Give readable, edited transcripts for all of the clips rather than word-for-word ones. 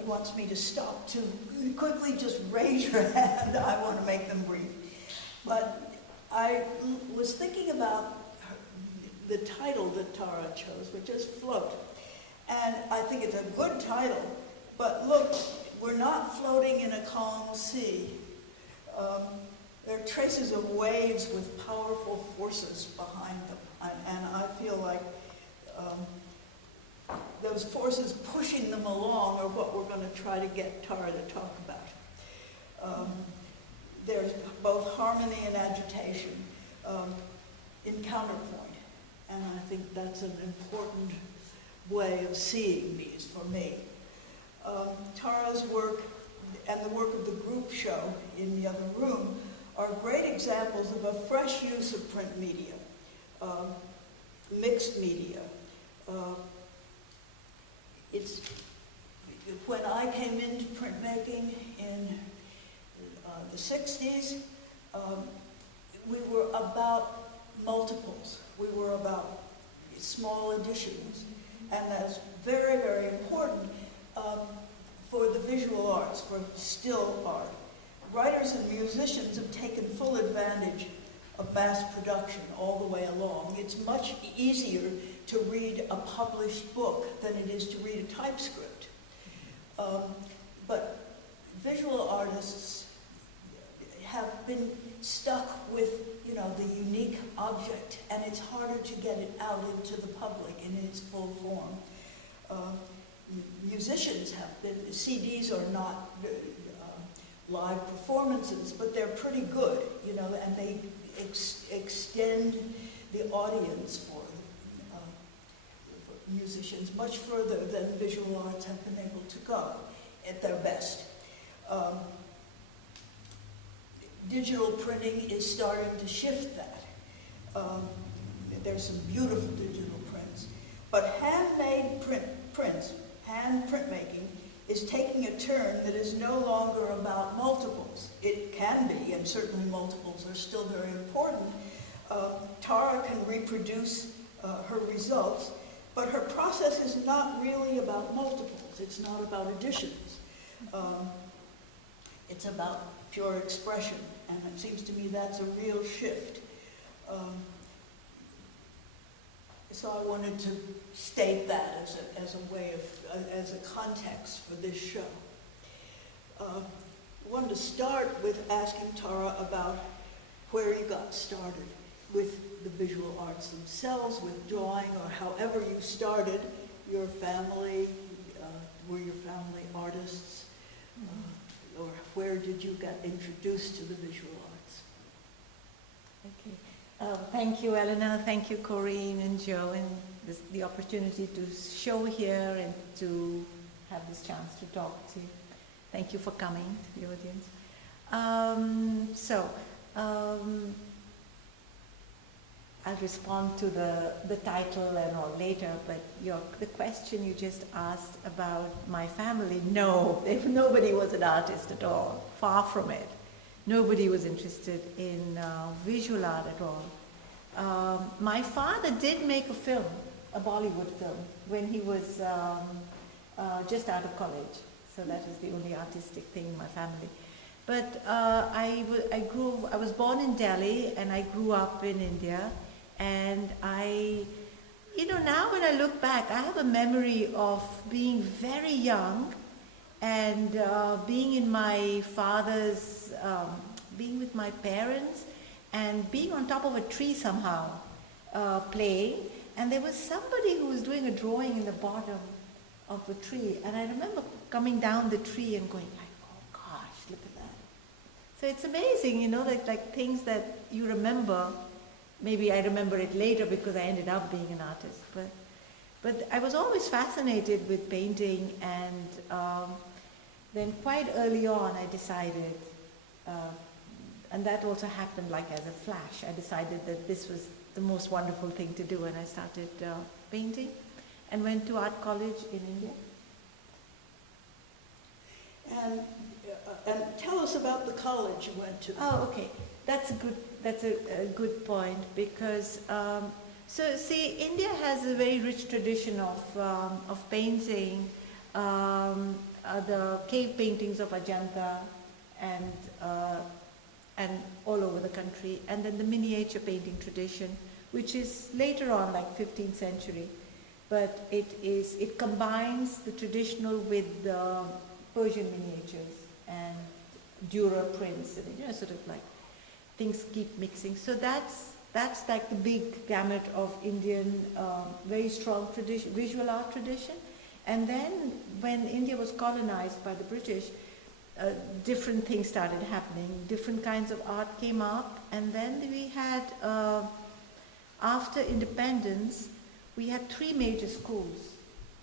anybody wants me to stop to quickly just raise your hand. I want to make them brief. But I was thinking about the title that Tara chose, which is Float. And I think it's a good title, but look, we're not floating in a calm sea. There are traces of waves with powerful forces behind them. And I feel like those forces pushing them along are what we're going to try to get Tara to talk about. There's both harmony and agitation in counterpoint. And I think that's an important way of seeing these for me. Tara's work and the work of the group show in the other room are great examples of a fresh use of print media, mixed media. When I came into printmaking in the 60s, we were about multiples. We were about small editions. And that's very, very important for the visual arts, for still art. Writers and musicians have taken full advantage of mass production all the way along. It's much easier to read a published book than it is to read a typescript. But visual artists have been stuck with, you know, the unique object, and it's harder to get it out into the public in its full form. Musicians have been, CDs are not live performances, but they're pretty good, you know, and they extend the audience for musicians much further than visual arts have been able to go at their best. Digital printing is starting to shift that. There's some beautiful digital prints, but handmade prints, hand printmaking, is taking a turn that is no longer about multiples. It can be, and certainly multiples are still very important. Tara can reproduce her results, but her process is not really about multiples. It's not about additions. It's about pure expression, and it seems to me that's a real shift. So I wanted to state that as a way of, as a context for this show. I wanted to start with asking Tara about where you got started with the visual arts themselves, with drawing, or however you started. Your family, were your family artists? Or where did you get introduced to the visual arts? Okay. Thank you, Eleanor. Thank you, Corinne and Joe, and the opportunity to show here and to have this chance to talk to you. Thank you for coming to the audience. I'll respond to the title and all later, but the question you just asked about my family, no, nobody was an artist at all, far from it. Nobody was interested in visual art at all. My father did make a film, a Bollywood film, when he was just out of college. So that is the only artistic thing in my family. But I was born in Delhi and I grew up in India. And now when I look back, I have a memory of being very young and being in my father's, being with my parents and being on top of a tree somehow, playing. And there was somebody who was doing a drawing in the bottom of the tree. And I remember coming down the tree and going like, oh gosh, look at that. So it's amazing, like things that you remember. Maybe I remember it later because I ended up being an artist. But I was always fascinated with painting, and then quite early on I decided, and that also happened like as a flash, I decided that this was the most wonderful thing to do, and I started painting and went to art college in India. And tell us about the college you went to. Oh, okay. That's a good point, because so see, India has a very rich tradition of painting, the cave paintings of Ajanta, and and all over the country, and then the miniature painting tradition, which is later on, like 15th century, but it combines the traditional with the Persian miniatures and Dürer prints, and sort of like things keep mixing. So that's like the big gamut of Indian, very strong tradition, visual art tradition. And then when India was colonized by the British, different things started happening. Different kinds of art came up, and then we had, after independence, we had 3 major schools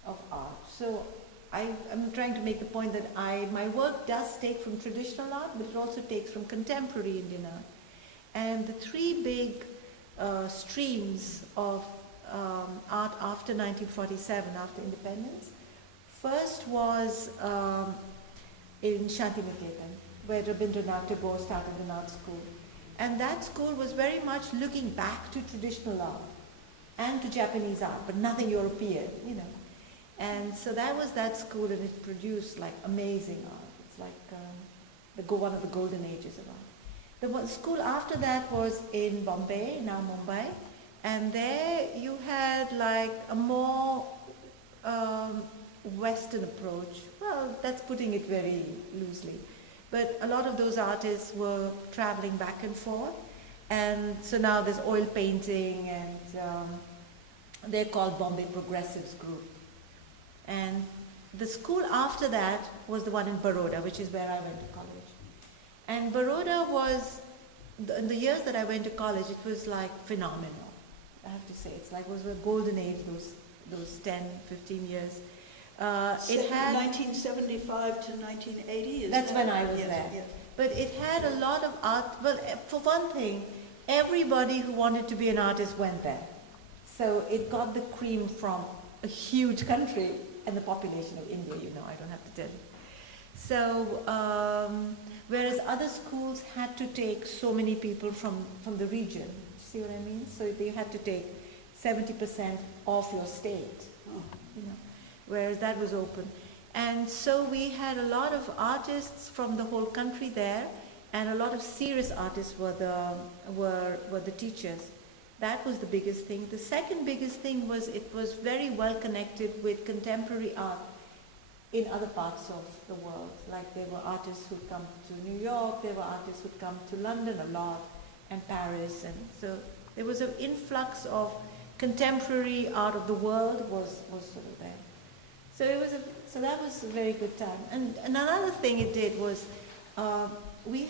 of art. So I'm trying to make the point that my work does take from traditional art, but it also takes from contemporary Indian art. And the 3 big streams of art after 1947, after independence, first was in Shantiniketan, where Rabindranath Tagore started an art school. And that school was very much looking back to traditional art and to Japanese art, but nothing European, And so that was that school, and it produced like amazing art. It's like one of the golden ages of art. The school after that was in Bombay, now Mumbai, and there you had like a more Western approach. Well, that's putting it very loosely. But a lot of those artists were traveling back and forth, and so now there's oil painting, and they're called Bombay Progressives Group. And the school after that was the one in Baroda, which is where I went to college. And Baroda was, in the years that I went to college, it was like phenomenal. I have to say, it was a golden age, those 10, 15 years. It had 1975 to 1980. That's when I was yes, there. Yes. But it had a lot of art. Well, for one thing, everybody who wanted to be an artist went there. So it got the cream from a huge country and the population of India. I don't have to tell you. So whereas other schools had to take so many people from the region. See what I mean? So they had to take 70% of your state. Whereas that was open. And so we had a lot of artists from the whole country there, and a lot of serious artists were the teachers. That was the biggest thing. The second biggest thing was it was very well connected with contemporary art in other parts of the world. Like there were artists who'd come to New York, there were artists who'd come to London a lot, and Paris, and so there was an influx of contemporary art of the world was sort of there. So that was a very good time. And another thing it did was we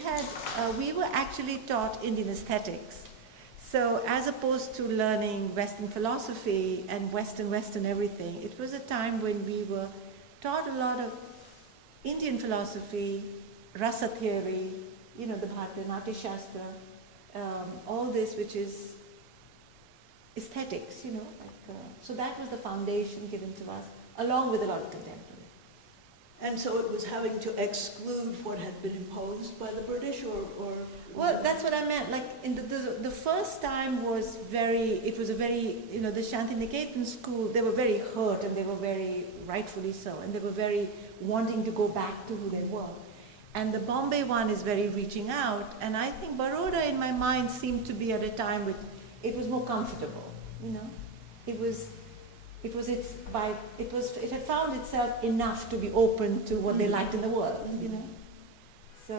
were actually taught Indian aesthetics. So as opposed to learning Western philosophy and Western everything, it was a time when we were taught a lot of Indian philosophy, rasa theory, the Bharatiya Natya Shastra, all this which is aesthetics, so that was the foundation given to us, along with a lot of contemporary. And so it was having to exclude what had been imposed by the British, or Well, that's what I meant. Like in the first time was it was a very, the Shantiniketan school, they were very hurt, and they were very, rightfully so, and they were very wanting to go back to who they were. And the Bombay one is very reaching out, and I think Baroda in my mind seemed to be at a time when it was more comfortable, it had found itself enough to be open to what they liked in the world, So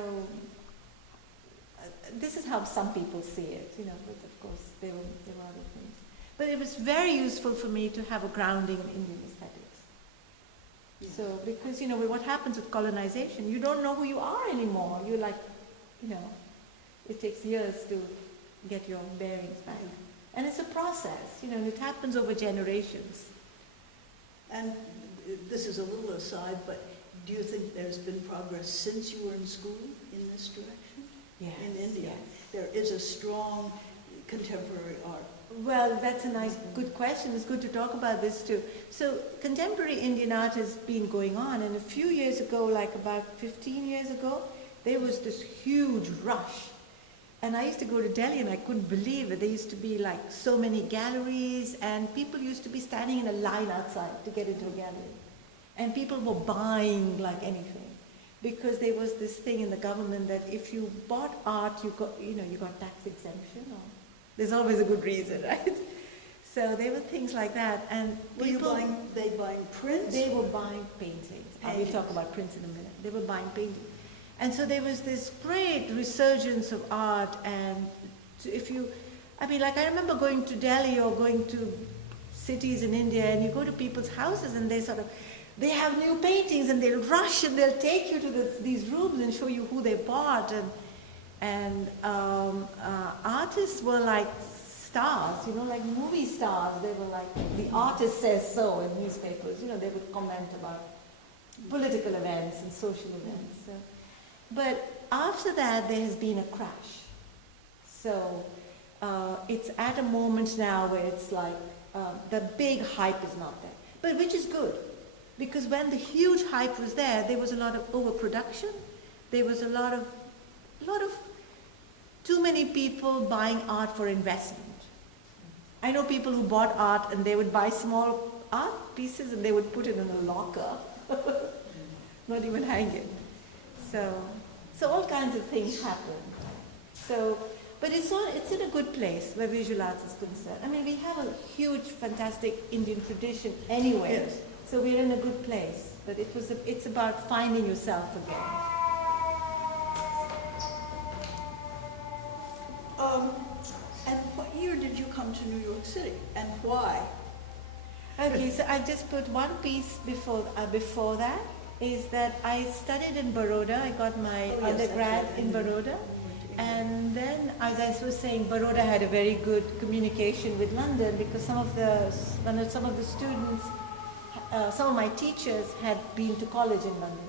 this is how some people see it, but of course there were other things. But it was very useful for me to have a grounding in Indian aesthetics. Yeah. So because what happens with colonization, you don't know who you are anymore. You're like, it takes years to get your bearings back. And it's a process, and it happens over generations. And this is a little aside, but do you think there's been progress since you were in school in this direction? Yes, in India. Yes. There is a strong contemporary art. Well, that's a good question. It's good to talk about this too. So contemporary Indian art has been going on, and a few years ago, like about 15 years ago, there was this huge rush. And I used to go to Delhi and I couldn't believe it. There used to be like so many galleries, and people used to be standing in a line outside to get into a gallery. And people were buying like anything. Because there was this thing in the government that if you bought art, you got tax exemption. Or there's always a good reason, right? So there were things like that. And They buying prints? They were buying paintings. We'll talk about prints in a minute. They were buying paintings. And so there was this great resurgence of art. And I remember going to Delhi or going to cities in India, and you go to people's houses and they have new paintings, and they'll rush and they'll take you to these rooms and show you who they bought. And artists were like stars, like movie stars. They were like, the artist says so in newspapers. They would comment about political events and social events. So. But after that, there has been a crash. So it's at a moment now where it's like the big hype is not there, but which is good. Because when the huge hype was there was a lot of overproduction. There was a lot of too many people buying art for investment. I know people who bought art and they would buy small art pieces and they would put it in a locker, not even hang it. So all kinds of things happen. But it's in a good place where visual arts is concerned. I mean, we have a huge, fantastic Indian tradition anyway. Yes. So we're in a good place, but it's about finding yourself again. And what year did you come to New York City, and why? Okay, so I just put one piece before that, is that I studied in Baroda. I got my undergrad in Baroda. And then, as I was saying, Baroda had a very good communication with London, because some of the students, some of my teachers had been to college in London.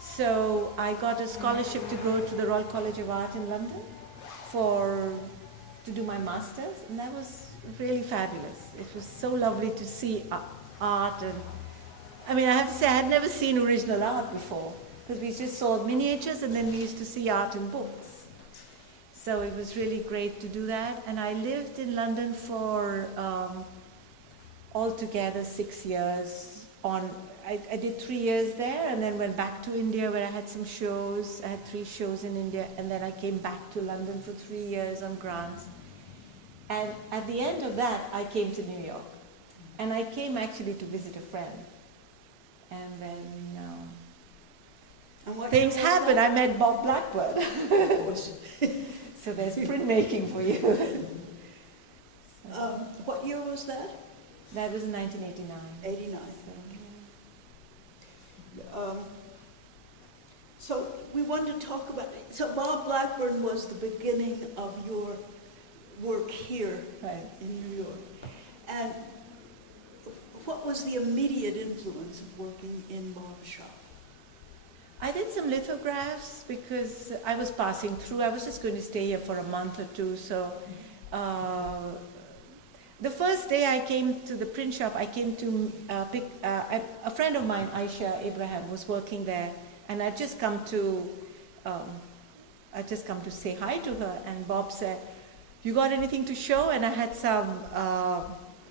So I got a scholarship to go to the Royal College of Art in London to do my master's, and that was really fabulous. It was so lovely to see art, and I have to say I had never seen original art before, because we just saw miniatures and then we used to see art in books. So it was really great to do that, and I lived in London for altogether 6 years. I did 3 years there, and then went back to India where I had some shows. I had 3 shows in India, and then I came back to London for 3 years on grants. And at the end of that, I came to New York. And I came actually to visit a friend. And then, things happened. I met Bob Blackburn. So there's printmaking for you. What year was that? That was in 1989. 89. So we want to talk about, so Bob Blackburn was the beginning of your work here in New York. And what was the immediate influence of working in Bob's shop? I did some lithographs because I was passing through. I was just going to stay here for a month or two. So the first day I came to the print shop, I came to pick a friend of mine, Aisha Abraham, was working there, and I'd just come to say hi to her. And Bob said, "You got anything to show?" And I had some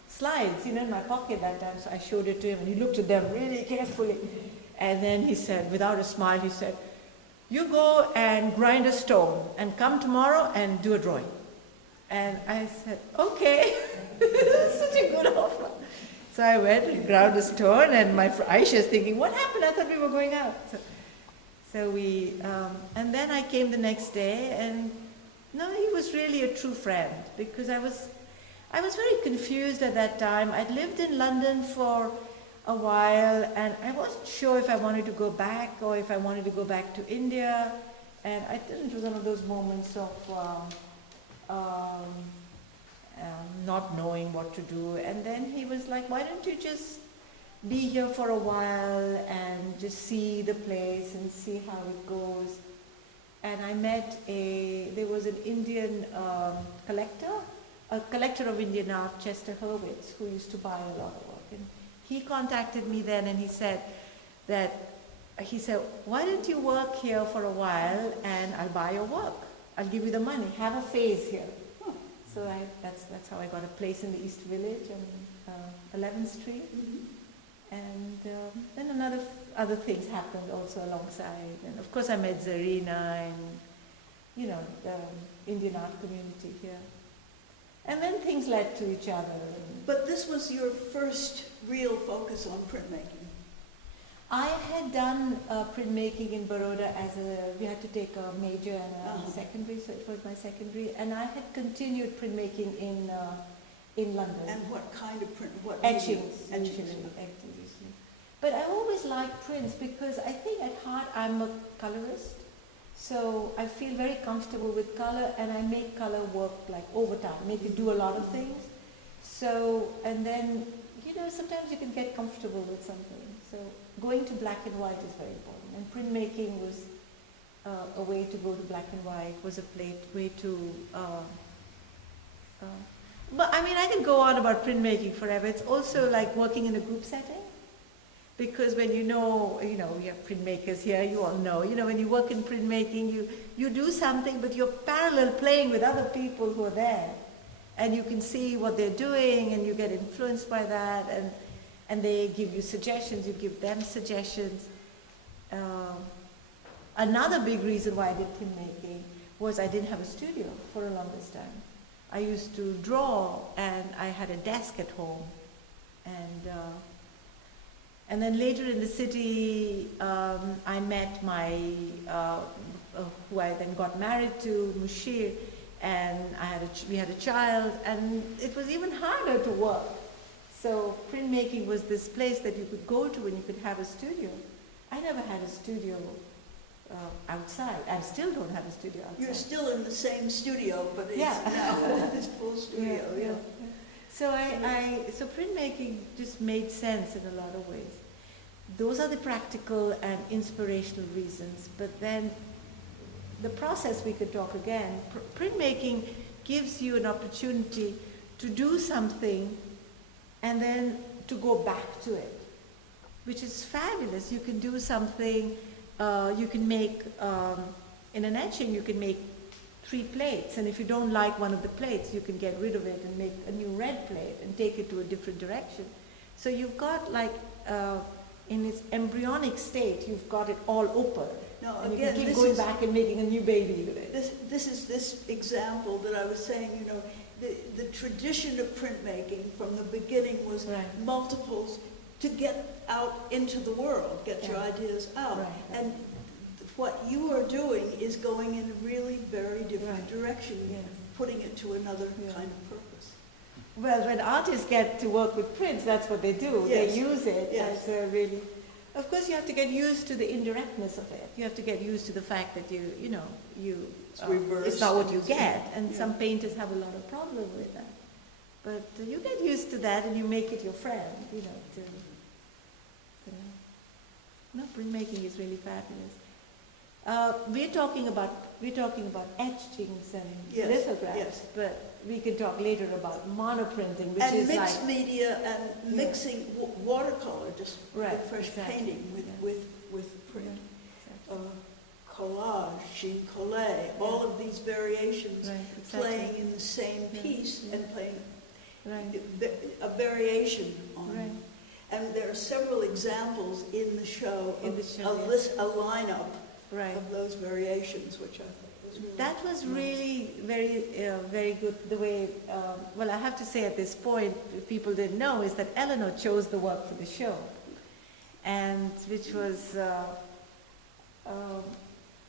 slides, in my pocket that time. So I showed it to him, and he looked at them really carefully. And then he said, without a smile, he said, "You go and grind a stone, and come tomorrow and do a drawing." And I said, "Okay." That's such a good offer. So I went and ground a stone, and my Aisha is thinking, "What happened? I thought we were going out." So we, and then I came the next day, and no, he was really a true friend, because I was very confused at that time. I'd lived in London for a while, and I wasn't sure if I wanted to go back or if I wanted to go back to India, and I didn't. It was one of those moments of not knowing what to do. And then he was like, "Why don't you just be here for a while and just see the place and see how it goes?" And I met there was an Indian a collector of Indian art, Chester Hurwitz, who used to buy a lot of work. And he contacted me then, and he said, "Why don't you work here for a while, and I'll buy your work. I'll give you the money. Have a phase here." So that's how I got a place in the East Village on 11th Street. Mm-hmm. And then other things happened also alongside. And of course I met Zarina and, you know, the Indian art community here. And then things led to each other. But this was your first real focus on printmaking. I had done printmaking in Baroda we had to take a major and a secondary, so it was my secondary. And I had continued printmaking in London. And what kind of print? What Etchings, usually. But I always liked prints because I think at heart I'm a colorist. So I feel very comfortable with color, and I make color work like overtime, make it do a lot of things. So, and then, you know, sometimes you can get comfortable with something. So going to black and white is very important. And printmaking was a way to go to black and white, was a way to... but I mean, I can go on about printmaking forever. It's also like working in a group setting. Because when you have printmakers here, you all know, when you work in printmaking, you do something, but you're parallel playing with other people who are there. And you can see what they're doing, and you get influenced by that, and they give you suggestions, you give them suggestions. Another big reason why I did printmaking was I didn't have a studio for the longest time. I used to draw, and I had a desk at home. And then later in the city, I met who I then got married to, Mushir, and we had a child, and it was even harder to work. So printmaking was this place that you could go to and you could have a studio. I never had a studio outside. I still don't have a studio outside. You're still in the same studio, but it's now this full studio. Yeah. So so printmaking just made sense in a lot of ways. Those are the practical and inspirational reasons. But then the process, we could talk again. Printmaking gives you an opportunity to do something and then to go back to it, which is fabulous. You can do something, you can make, in an etching, you can make 3 plates, and if you don't like one of the plates, you can get rid of it and make a new red plate and take it to a different direction. So you've got in its embryonic state, you've got it all open. No, and again, you can keep going back and making a new baby with it. This is this example that I was saying, the tradition of printmaking from the beginning was multiples to get out into the world, get your ideas out. Right. And what you are doing is going in a really very different direction, putting it to another kind of purpose. Well, when artists get to work with prints, that's what they do. Yes. They use it Yes. as a really... Of course, you have to get used to the indirectness of it. You have to get used to the fact that It's reversed. it's not what you get. And some painters have a lot of problem with that. But you get used to that and you make it your friend, printmaking is really fabulous. We're talking about etchings and lithographs, but we can talk later about monoprinting, which and is mixed media and mixing watercolor, just fresh painting with print. Collage, Jean Collet, all of these variations playing in the same piece and playing a variation on it. And there are several examples in the show a lineup of those variations, which I thought was really that was really very, very good. The way, well, I have to say at this point, if people didn't know, is that Eleanor chose the work for the show, and which was.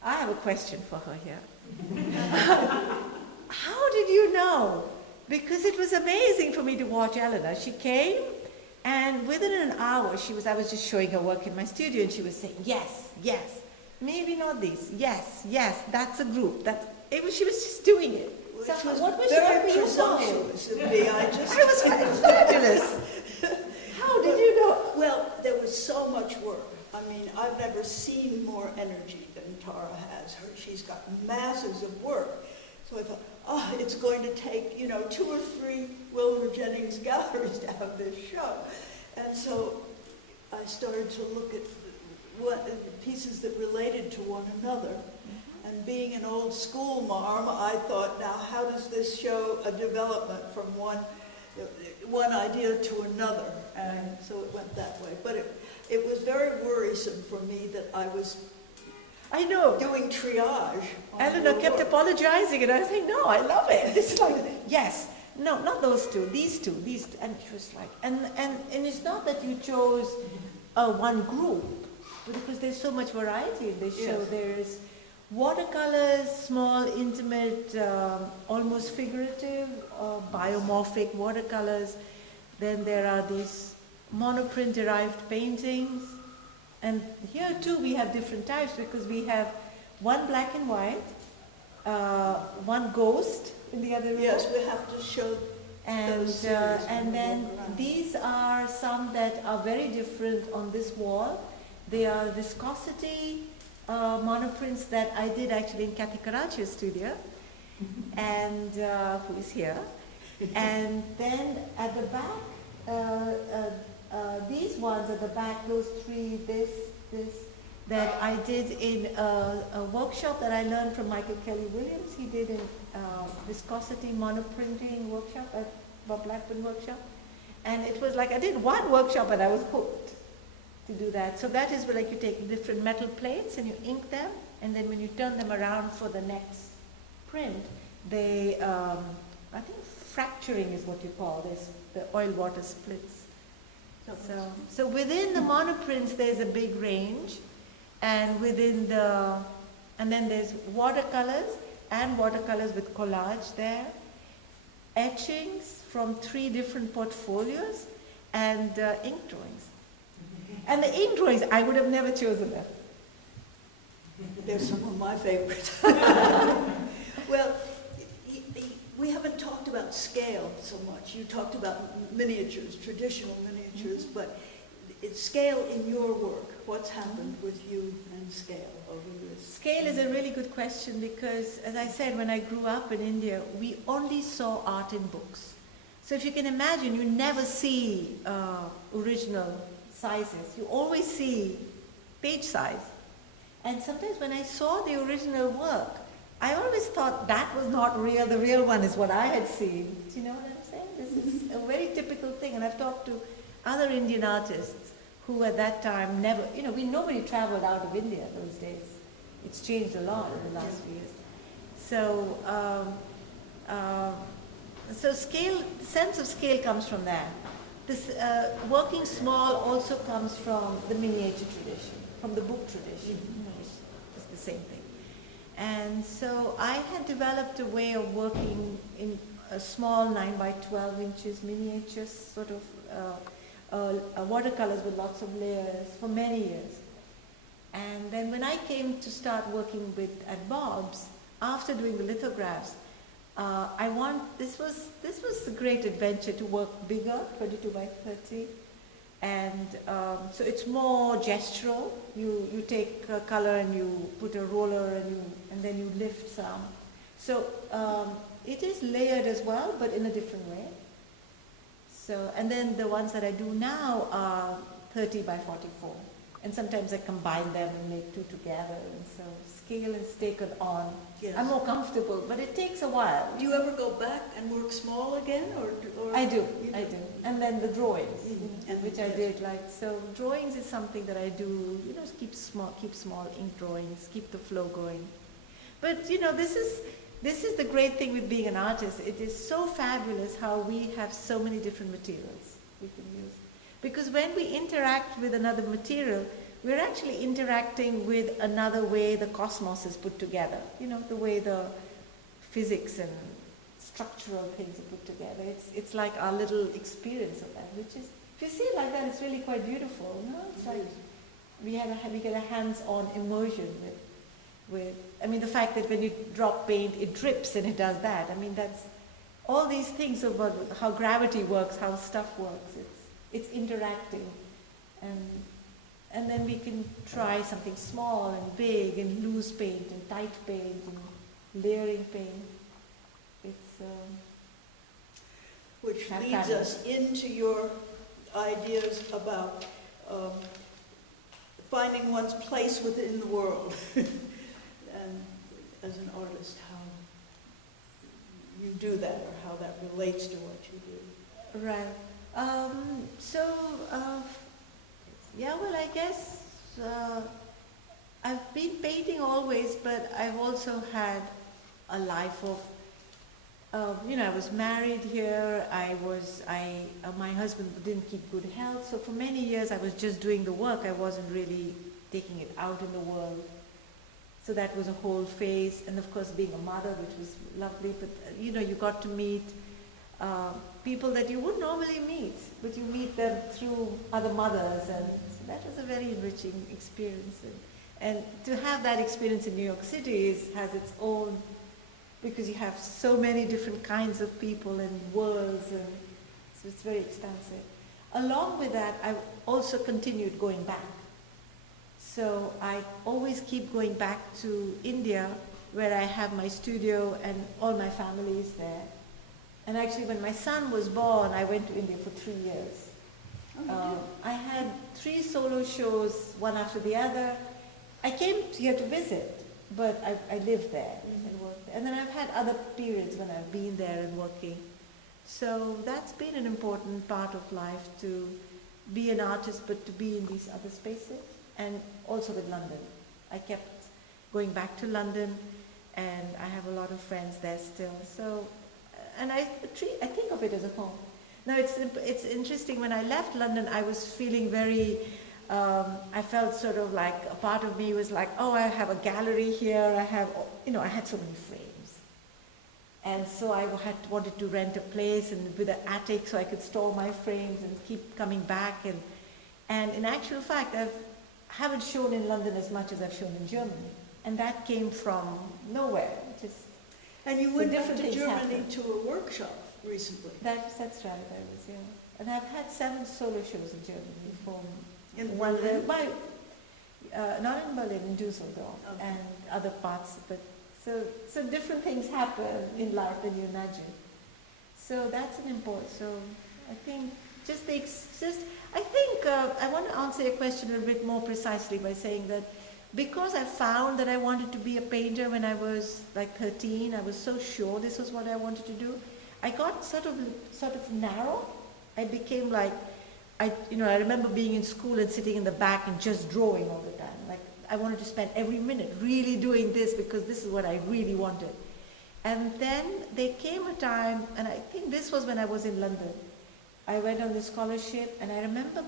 I have a question for her here. How did you know? Because it was amazing for me to watch Eleanor. She came, and within an hour, I was just showing her work in my studio, and she was saying, yes, yes, maybe not these, yes, yes, that's a group. She was just doing it. So what was very she presumptuous of me. It was fabulous. How did you know? Well, there was so much work. I mean, I've never seen more energy than Tara has. She's got masses of work. So I thought, it's going to take, 2 or 3 Wilbur Jennings galleries to have this show. And so I started to look at pieces that related to one another. And being an old school mom, I thought, now how does this show a development from one idea to another? and so it went that way. But it was very worrisome for me that I was I know. doing triage. Eleanor kept apologizing, and I was like, no, I love it. It's like, yes, no, not those two, these two. And she was like, and it's not that you chose one group, because there's so much variety in this show. Yes. There's watercolors, small, intimate, almost figurative, biomorphic watercolors. Then there are these monoprint-derived paintings. And here too we have different types, because we have one black and white, one ghost in the other room. Yes, we have to show And, those series when and we then walk around. these are some that are very different on this wall. They are viscosity monoprints that I did actually in Kathy Karachi's studio, and who is here. And then at the back, these ones at the back, those three, this, that I did in a workshop that I learned from Michael Kelly Williams. He did a viscosity monoprinting workshop at Bob Blackburn workshop. And it was like, I did one workshop and I was hooked to do that. So that is where, like, you take different metal plates and you ink them, and then when you turn them around for the next print, they, I think fracturing is what you call this, the oil water splits. So within the monoprints there's a big range, and within the, and then there's watercolors and watercolors with collage there, etchings from 3 different portfolios, and ink drawings. And the ink drawings, I would have never chosen them. They're some of my favorites. Well, we haven't talked about scale so much. You talked about miniatures, traditional miniatures, but it's scale in your work. What's happened with you and scale over this? Scale is a really good question, because, as I said, when I grew up in India, we only saw art in books. So if you can imagine, you never see original sizes. You always see page size. And sometimes when I saw the original work, I always thought that was not real. The real one is what I had seen. Do you know what I'm saying? This is a very typical thing. And I've talked to other Indian artists who at that time never, nobody traveled out of India those days. It's changed a lot in the last few years. So scale, sense of scale comes from that. This working small also comes from the miniature tradition, from the book tradition. It's the same thing. And so I had developed a way of working in a small 9 by 12 inches miniatures, sort of watercolors with lots of layers for many years. And then when I came to start working at Bob's, after doing the lithographs, this was a great adventure to work bigger, 22 by 30. And so it's more gestural. You take a color and you put a roller and then you lift some. So it is layered as well, but in a different way. So, and then the ones that I do now are 30 by 44. And sometimes I combine them and make 2 together. And so scale is taken on. Yes. I'm more comfortable, but it takes a while. Do you ever go back and work small again, or I do. And then the drawings, And which I yes. did, so drawings is something that I do, keep small ink drawings, keep the flow going. But this is the great thing with being an artist. It is so fabulous how we have so many different materials we can use. Because when we interact with another material, we're actually interacting with another way the cosmos is put together. The way the physics and structural things are put together. It's like our little experience of that, which is, if you see it like that, it's really quite beautiful. It's like we get a hands-on immersion with. The fact that when you drop paint, it drips and it does that. That's all these things about how gravity works, how stuff works. It's interacting, and then we can try something small and big and loose paint and tight paint and layering paint. Which leads us into your ideas about finding one's place within the world, and as an artist, how you do that, or how that relates to what you do. Right. So, yeah, well, I guess I've been painting always, but I've also had a life of, I was married here. My husband didn't keep good health, so for many years I was just doing the work. I wasn't really taking it out in the world. So that was a whole phase, and of course being a mother, which was lovely. But you got to meet people that you wouldn't normally meet, but you meet them through other mothers, and so that was a very enriching experience. And to have that experience in New York City has its own, because you have so many different kinds of people and worlds, and so it's very expansive. Along with that, I also continued going back. So I always keep going back to India, where I have my studio and all my family is there. And actually, when my son was born, I went to India for 3 years. I had 3 solo shows, one after the other. I came here to visit, but I lived there and worked there. And then I've had other periods when I've been there and working. So that's been an important part of life, to be an artist, but to be in these other spaces. And also with London. I kept going back to London, and I have a lot of friends there still. So, and I think of it as a home. Now it's interesting, when I left London, I was feeling very, I felt sort of like a part of me was like, oh, I have a gallery here, I had so many frames. And so I wanted to rent a place and with an attic so I could store my frames and keep coming back. And in actual fact, I haven't shown in London as much as I've shown in Germany. And that came from nowhere. And you went up to Germany to a workshop recently. That's right, I was, yeah. And I've had 7 solo shows in Germany in Berlin? Not in Berlin, in Düsseldorf, and other parts. But so different things happen in life than you imagine. So that's an important. So I think I want to answer your question a little bit more precisely by saying that because I found that I wanted to be a painter when I was like 13, I was so sure this was what I wanted to do. I got sort of narrow. I became like, I remember being in school and sitting in the back and just drawing all the time. Like I wanted to spend every minute really doing this because this is what I really wanted. And then there came a time, and I think this was when I was in London. I went on this scholarship, and I remember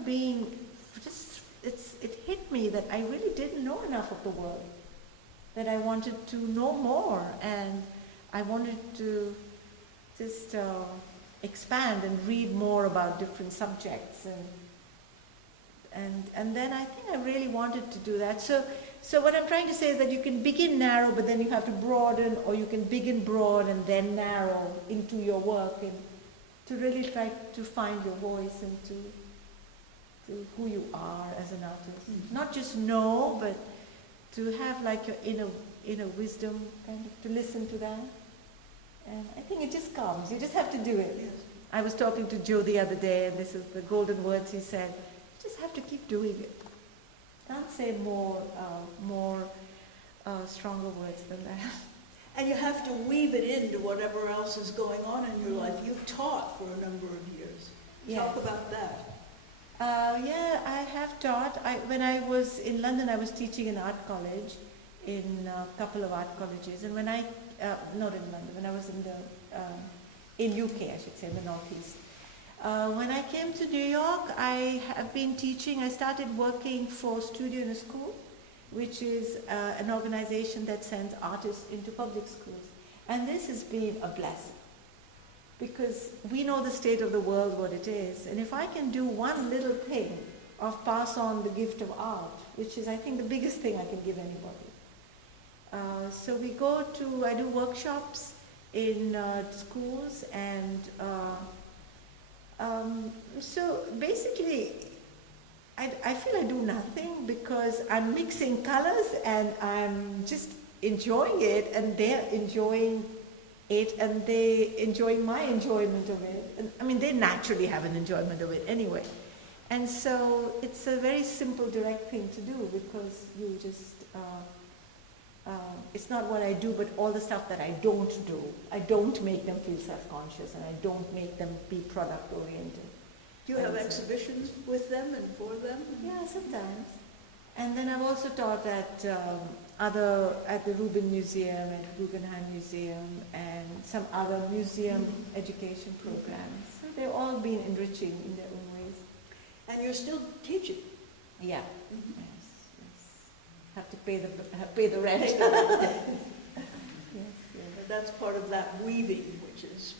it hit me that I really didn't know enough of the world, that I wanted to know more, and I wanted to just expand and read more about different subjects, and then I think I really wanted to do that. So what I'm trying to say is that you can begin narrow, but then you have to broaden, or you can begin broad and then narrow into your work, and to really try to find your voice and to who you are as an artist. Mm-hmm. Not just know, but to have like your inner wisdom, kind of to listen to that. And I think it just comes. You just have to do it. Yes. I was talking to Joe the other day, and this is the golden words he said. You just have to keep doing it. Can't say more stronger words than that. And you have to weave it into whatever else is going on in your life. You've taught for a number of years. Yes. Talk about that. Yeah, I have taught. When I was in London, I was teaching in art college, in a couple of art colleges. And when not in London, when I was in UK, I should say, in the Northeast. When I came to New York, I have been teaching. I started working for Studio in a School, which is an organization that sends artists into public schools. And this has been a blessing, because we know the state of the world, what it is. And if I can do one little thing of pass on the gift of art, which is, I think, the biggest thing I can give anybody. So I do workshops in schools, and so basically, I feel I do nothing, because I'm mixing colors and I'm just enjoying it, and they're enjoying it, and they enjoy my enjoyment of it. And, I mean, they naturally have an enjoyment of it anyway. And so it's a very simple, direct thing to do, because you just, it's not what I do, but all the stuff that I don't do. I don't make them feel self-conscious, and I don't make them be product-oriented. Do you have And so- exhibitions with them and for them? Yeah, sometimes. And then I've also taught at at the Rubin Museum and Guggenheim Museum and some other museum education programs. So they've all been enriching in their own ways. And you're still teaching? Yeah. Mhm. Yes, yes. Have to pay the rent. Yes, yes. That's part of that weaving, which is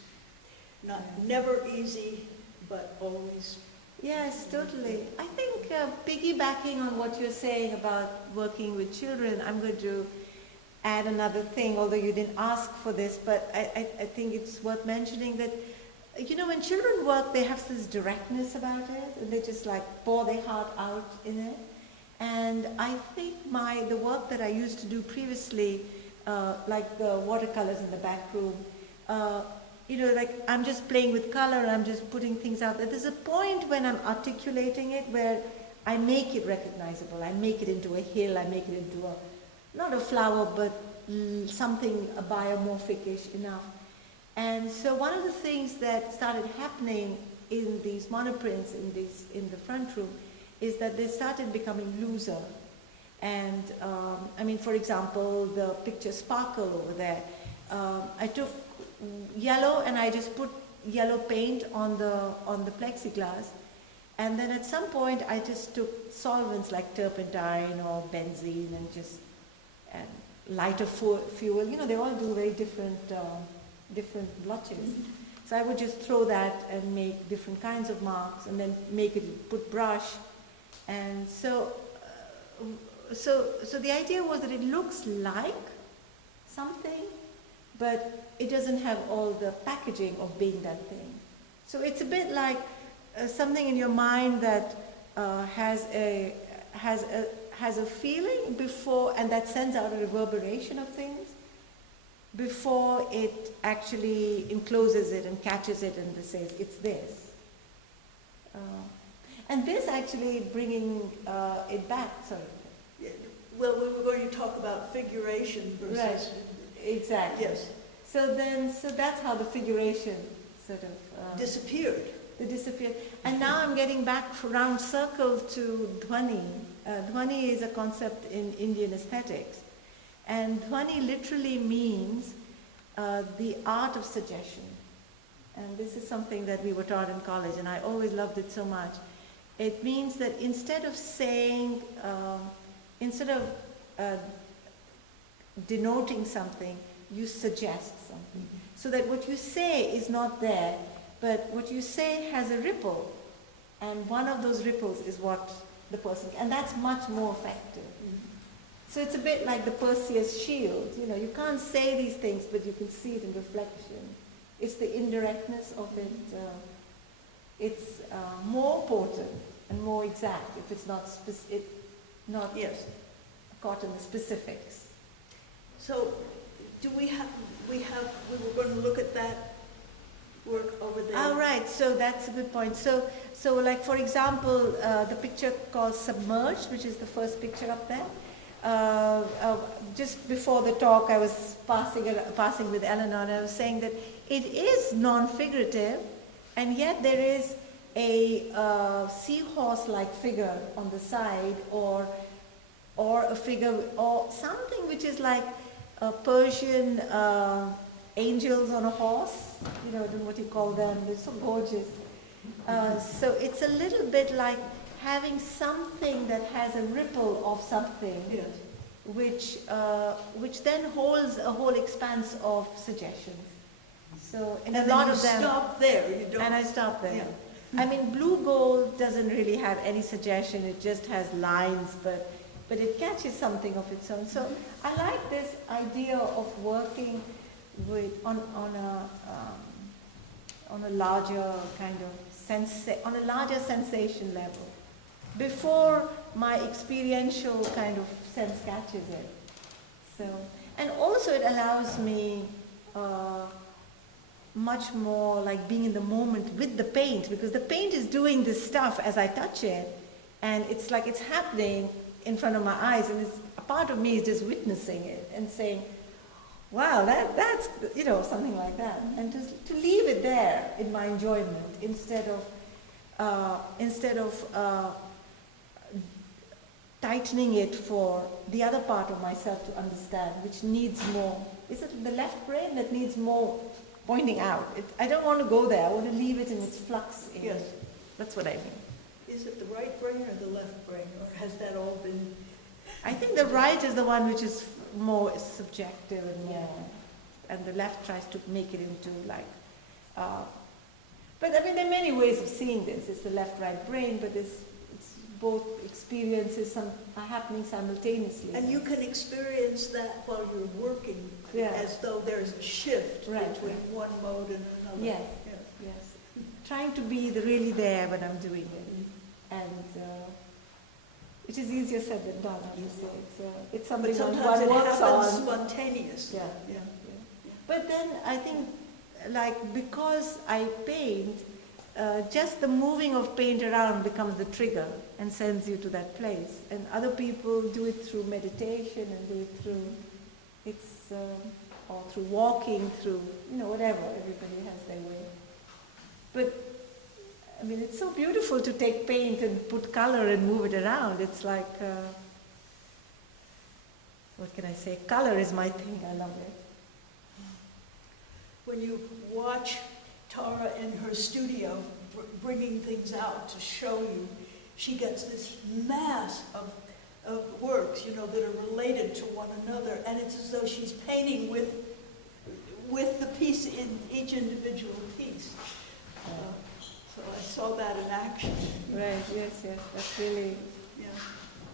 never easy, but always. Yes, totally. I think piggybacking on what you're saying about working with children, I'm going to add another thing, although you didn't ask for this, but I think it's worth mentioning that, you know, when children work, they have this directness about it, and they just like pour their heart out in it. And I think the work that I used to do previously, like the watercolors in the back room, you know, like I'm just playing with color, I'm just putting things out there. There's a point when I'm articulating it where I make it recognizable. I make it into a hill, I make it into not a flower, but something biomorphic-ish enough. And so one of the things that started happening in these monoprints in the front room is that they started becoming looser. And I mean, for example, the picture Sparkle over there, I took yellow and I just put yellow paint on the plexiglass, and then at some point I just took solvents like turpentine or benzene and lighter fuel. You know, they all do very different blotches. So I would just throw that and make different kinds of marks, and then put brush, and so the idea was that it looks like something, but it doesn't have all the packaging of being that thing. So it's a bit like something in your mind that has a feeling before, and that sends out a reverberation of things before it actually encloses it and catches it and says it's this. And this actually bringing it back. Sorry. Yeah, well, we were going to talk about figuration versus. Right. Exactly. Yes. So that's how the figuration sort of Disappeared. they disappeared. And now I'm getting back round circle to dhwani. Dhwani is a concept in Indian aesthetics, and dhwani literally means the art of suggestion. And this is something that we were taught in college, and I always loved it so much. It means that instead of saying, denoting something, you suggest something. So that what you say is not there, but what you say has a ripple, and one of those ripples is what the person, and that's much more effective. So it's a bit like the Perseus shield. You know, you can't say these things, but you can see it in reflection. It's the indirectness of it. It's more potent and more exact if it's not Yes. caught in the specifics. So, do we were going to look at that work over there. Oh, right. So that's a good point. So like for example, the picture called Submerged, which is the first picture up there. Just before the talk, I was passing with Eleanor, and I was saying that it is non-figurative, and yet there is a seahorse-like figure on the side, or a figure, or something which is like Persian angels on a horse. You know, I don't know what you call them. They're so gorgeous. So it's a little bit like having something that has a ripple of something, Yes. which then holds a whole expanse of suggestions. So in And a lot then of you them, stop there. You don't. and I stop there. Yeah. I mean, blue gold doesn't really have any suggestion. It just has lines, but it catches something of its own. So I like this idea of working with on a larger kind of on a larger sensation level before my experiential kind of sense catches it. So, and also it allows me much more like being in the moment with the paint, because the paint is doing this stuff as I touch it, and it's like it's happening in front of my eyes, and a part of me is just witnessing it and saying, wow, that's, you know, something like that. And just to leave it there in my enjoyment instead of instead of tightening it for the other part of myself to understand, which needs more. Is it the left brain that needs more pointing out? I don't want to go there. I want to leave it in its flux. Yes. That's what I mean. Is it the right brain or the left brain, or has that all been? I think the right is the one which is more subjective and more, and the left tries to make it into like. But I mean, there are many ways of seeing this. It's the left-right brain, but it's both experiences are happening simultaneously. And you can experience that while you're working, Yeah. as though there's a shift between one mode and another. Yes, yes. Trying to be really there when I'm doing it. And which is easier said than done, I would say. It's something But sometimes one it works happens on. spontaneously. Yeah. But then I think, like, because I paint, just the moving of paint around becomes the trigger and sends you to that place. And other people do it through meditation and do it through, or through walking, through, whatever. Everybody has their way. But, I mean, it's so beautiful to take paint and put color and move it around. It's like, what can I say? Color is my thing. I love it. When you watch Tara in her studio bringing things out to show you, she gets this mass of works, that are related to one another, and it's as though she's painting with the piece in each individual piece. So I saw that in action. Right, yes, that's really,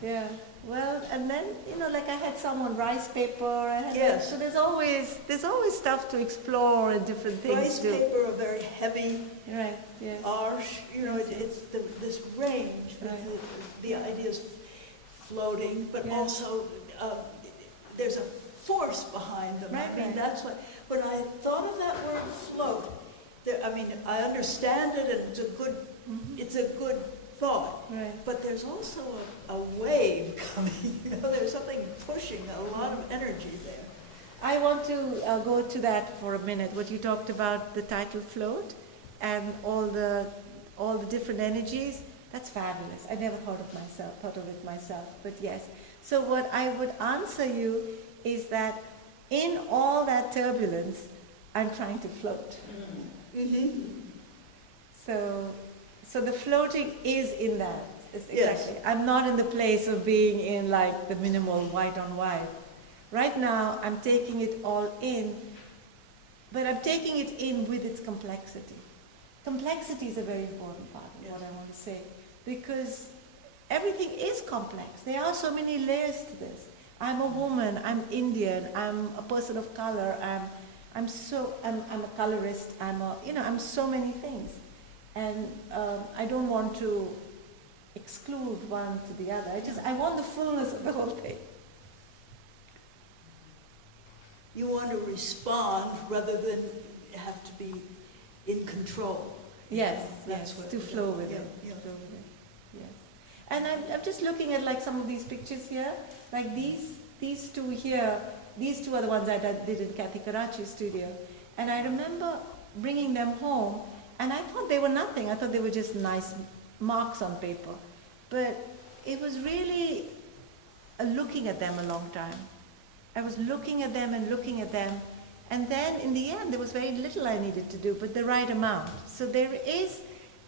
yeah. Well, and then, like I had some on rice paper. Yes. So there's always stuff to explore and different things Rice to. paper, a very heavy, Right, yes. harsh, it's this range, Right. the ideas floating, but Yeah. also there's a force behind them. Right, I mean, right. that's what, when I thought of that word float, I understand it, and it's a good thought. Right. But there's also a wave coming, there's something pushing, a lot of energy there. I want to go to that for a minute. What you talked about, the title float, and all the different energies. That's fabulous. I never thought of it myself, but yes. So what I would answer you is that in all that turbulence, I'm trying to float. Mm-hmm. So the floating is in that. It's Yes. exactly. I'm not in the place of being in like the minimal white on white. Right now, I'm taking it all in, but I'm taking it in with its complexity. Complexity is a very important part of what I want to say, because everything is complex. There are so many layers to this. I'm a woman, I'm Indian, I'm a person of color, I'm a colorist, I'm so many things. And I don't want to exclude one to the other. I want the fullness of the whole thing. You want to respond rather than have to be in control. Yes, That's yes, what- to flow with yeah, it. yeah. Flow with it. Yes. And I'm just looking at like some of these pictures here. Like these two here, these two are the ones I did in Kathy Karachi's studio. And I remember bringing them home, and I thought they were nothing. I thought they were just nice marks on paper. But it was really looking at them a long time. I was looking at them and looking at them. And then in the end, there was very little I needed to do, but the right amount. So there is,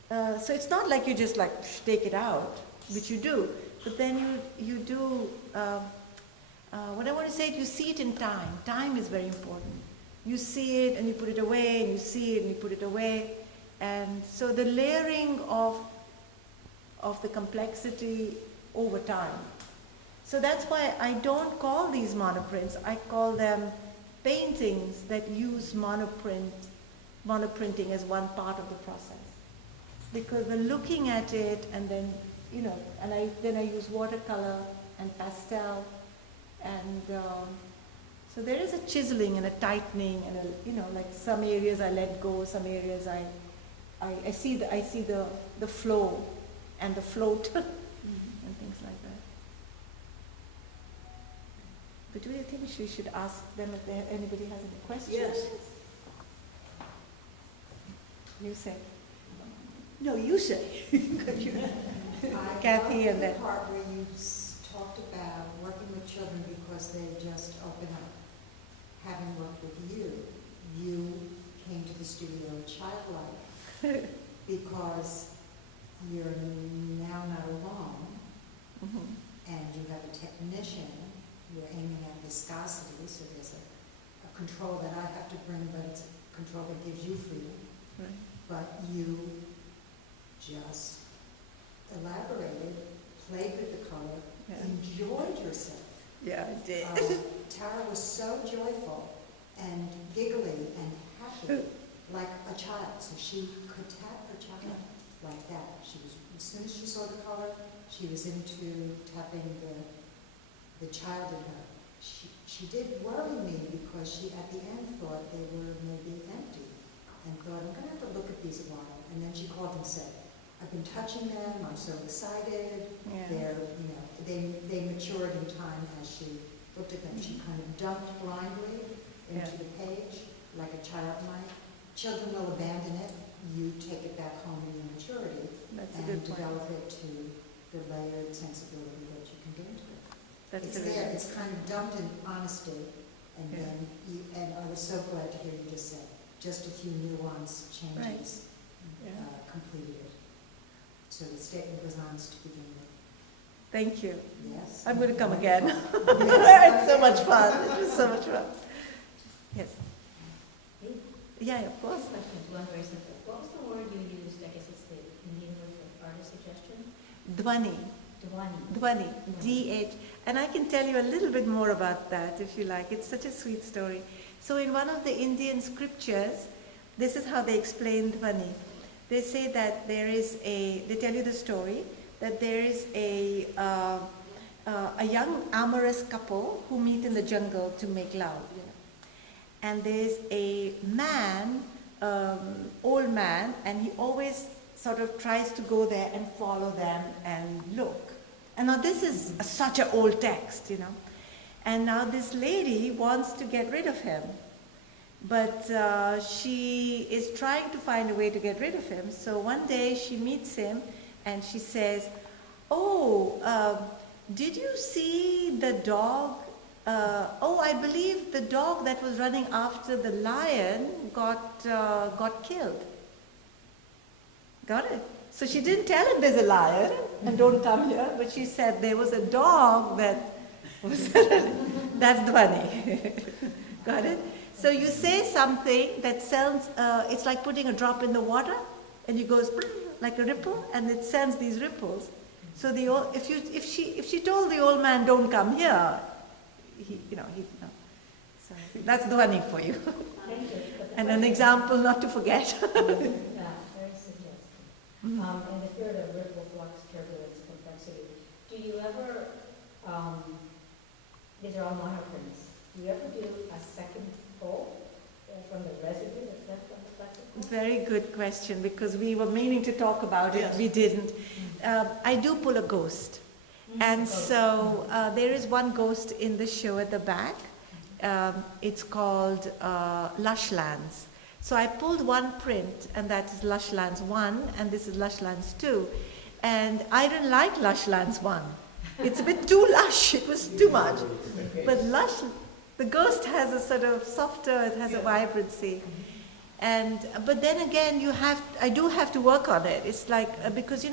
so it's not like you just like take it out, which you do. But then you do, what I want to say, you see it in time. Time is very important. You see it and you put it away, and you see it and you put it away. And so the layering of the complexity over time. So that's why I don't call these monoprints. I call them paintings that use monoprinting as one part of the process. Because the looking at it, and then, and I use watercolor and pastel, and so there is a chiseling and a tightening, and like some areas I let go, some areas I see the flow and the float and things like that. But do you think we should ask them if anybody has any questions? Yes. You say. No, you say. 'Cause you- Kathy I and love then- the part where you talked about working with children because they just open up. Having worked with you, you came to the studio childlike because you're now not alone Mhm. and you have a technician. You're aiming at viscosity, so there's a control that I have to bring, but it's a control that gives you freedom. Right. But you just elaborated, played with the color, Yeah. enjoyed yourself. Yeah, I did. Tara was so joyful and giggly and happy, like a child. So she could tap her child like that. She was, as soon as she saw the color, she was into tapping the child in her. She did worry me because she at the end thought they were maybe empty and thought, I'm going to have to look at these a while. And then she called and said, I've been touching them, I'm so excited. Yeah. They're, you know, they matured in time as she looked at them. She kind of dumped blindly into Yeah. the page like a child might. Children will abandon it. You take it back home in your maturity That's a and good point. develop it to the layered sensibility that you can get into it. That's It's a there, really- it's kind of dumped in honesty, and Yeah. then and I was so glad to hear you just say, just a few nuance changes Yeah. completed it. So the statement was honest to begin with. Thank you. Yes. I'm going to come again. Yes. It's so much fun. It was so much fun. Yes. Me? Yeah, of course. Question, one very simple. What was the word you used? I guess it's the Indian word for artist suggestion? Dhvani. Dhwani. Dhvani. D-H. And I can tell you a little bit more about that if you like. It's such a sweet story. So in one of the Indian scriptures, this is how they explain Dhvani. They say that they tell you the story, that there is a young amorous couple who meet in the jungle to make love. You know. And there's a man, old man, and he always sort of tries to go there and follow them and look. And now this is such an old text, you know. And now this lady wants to get rid of him. But she is trying to find a way to get rid of him. So one day she meets him and she says, did you see the dog? I believe the dog that was running after the lion got killed. Got it? So she didn't tell him there's a lion and don't come here, but she said there was a dog that was, that's Dhvani. Got it? So you say something that sounds, it's like putting a drop in the water, and it goes like a ripple, and it sends these ripples. So if she told the old man, "Don't come here," no. So that's Dhvani for you, Thank you. But the and an question- example not to forget. Yeah, very suggestive. In the spirit of ripple, flux, turbulence, complexity, do you ever, these are all monoprints, do you ever do a second pull from the residue that's left on the plexiglass? Very good question, because we were meaning to talk about it, Yes. we didn't. I do pull a ghost. And so there is one ghost in the show at the back. It's called Lush Lands. So I pulled one print, and that is Lush Lands 1, and this is Lush Lands 2. And I didn't like Lush Lands 1. It's a bit too lush, it was too much. But the ghost has a sort of softer, it has a vibrancy. But then again, I do have to work on it. It's like, because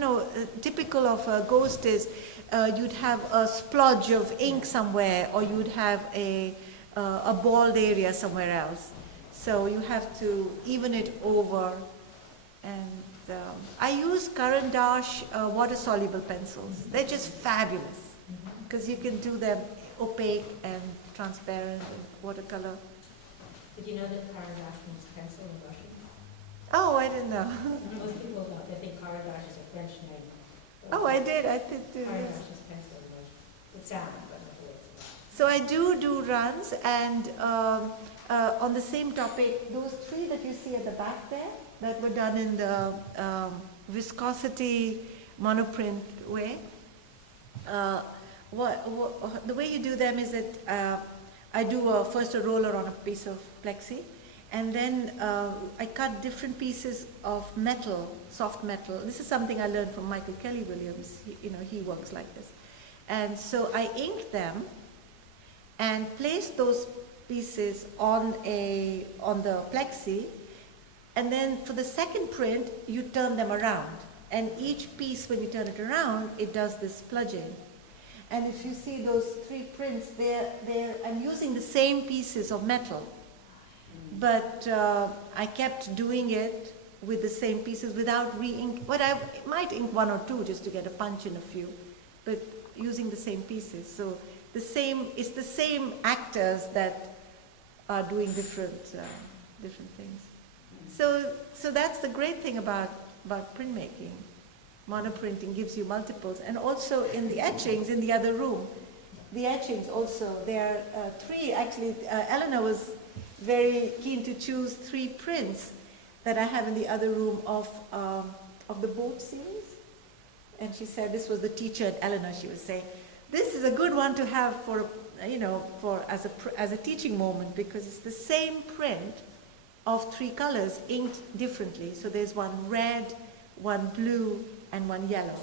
typical of a ghost is you'd have a splodge of ink somewhere, or you'd have a bald area somewhere else. So you have to even it over. And I use Karan Dash water-soluble pencils. They're just fabulous, because you can do them opaque and transparent and watercolor. Did you know that Karadash means pencil in Russian? Oh, I didn't know. Most people don't. They think Karadash is a French name. Oh, I did too. Karadash is pencil in Russian. It sounds, but not the way it's spelled. So I do runs, and on the same topic, those 3 that you see at the back there, that were done in the viscosity monoprint way. The way you do them is that I do first a roller on a piece of plexi, And then I cut different pieces of metal, soft metal. This is something I learned from Michael Kelly Williams. He works like this. And so I inked them and placed those pieces on the plexi. And then for the second print, you turn them around. And each piece, when you turn it around, it does this spludging. And if you see those 3 prints, I'm using the same pieces of metal. But I kept doing it with the same pieces without re-ink. But I might ink 1 or 2 just to get a punch in a few, but using the same pieces. So it's the same actors that are doing different things. So that's the great thing about printmaking. Monoprinting gives you multiples. And also in the etchings in the other room, the etchings also, there are 3 actually. Eleanor was very keen to choose 3 prints that I have in the other room of the boat scenes. And she said this was the teacher at Eleanor. She was saying, this is a good one to have for as a teaching moment, because it's the same print of 3 colors inked differently. So there's one red, one blue, and one yellow.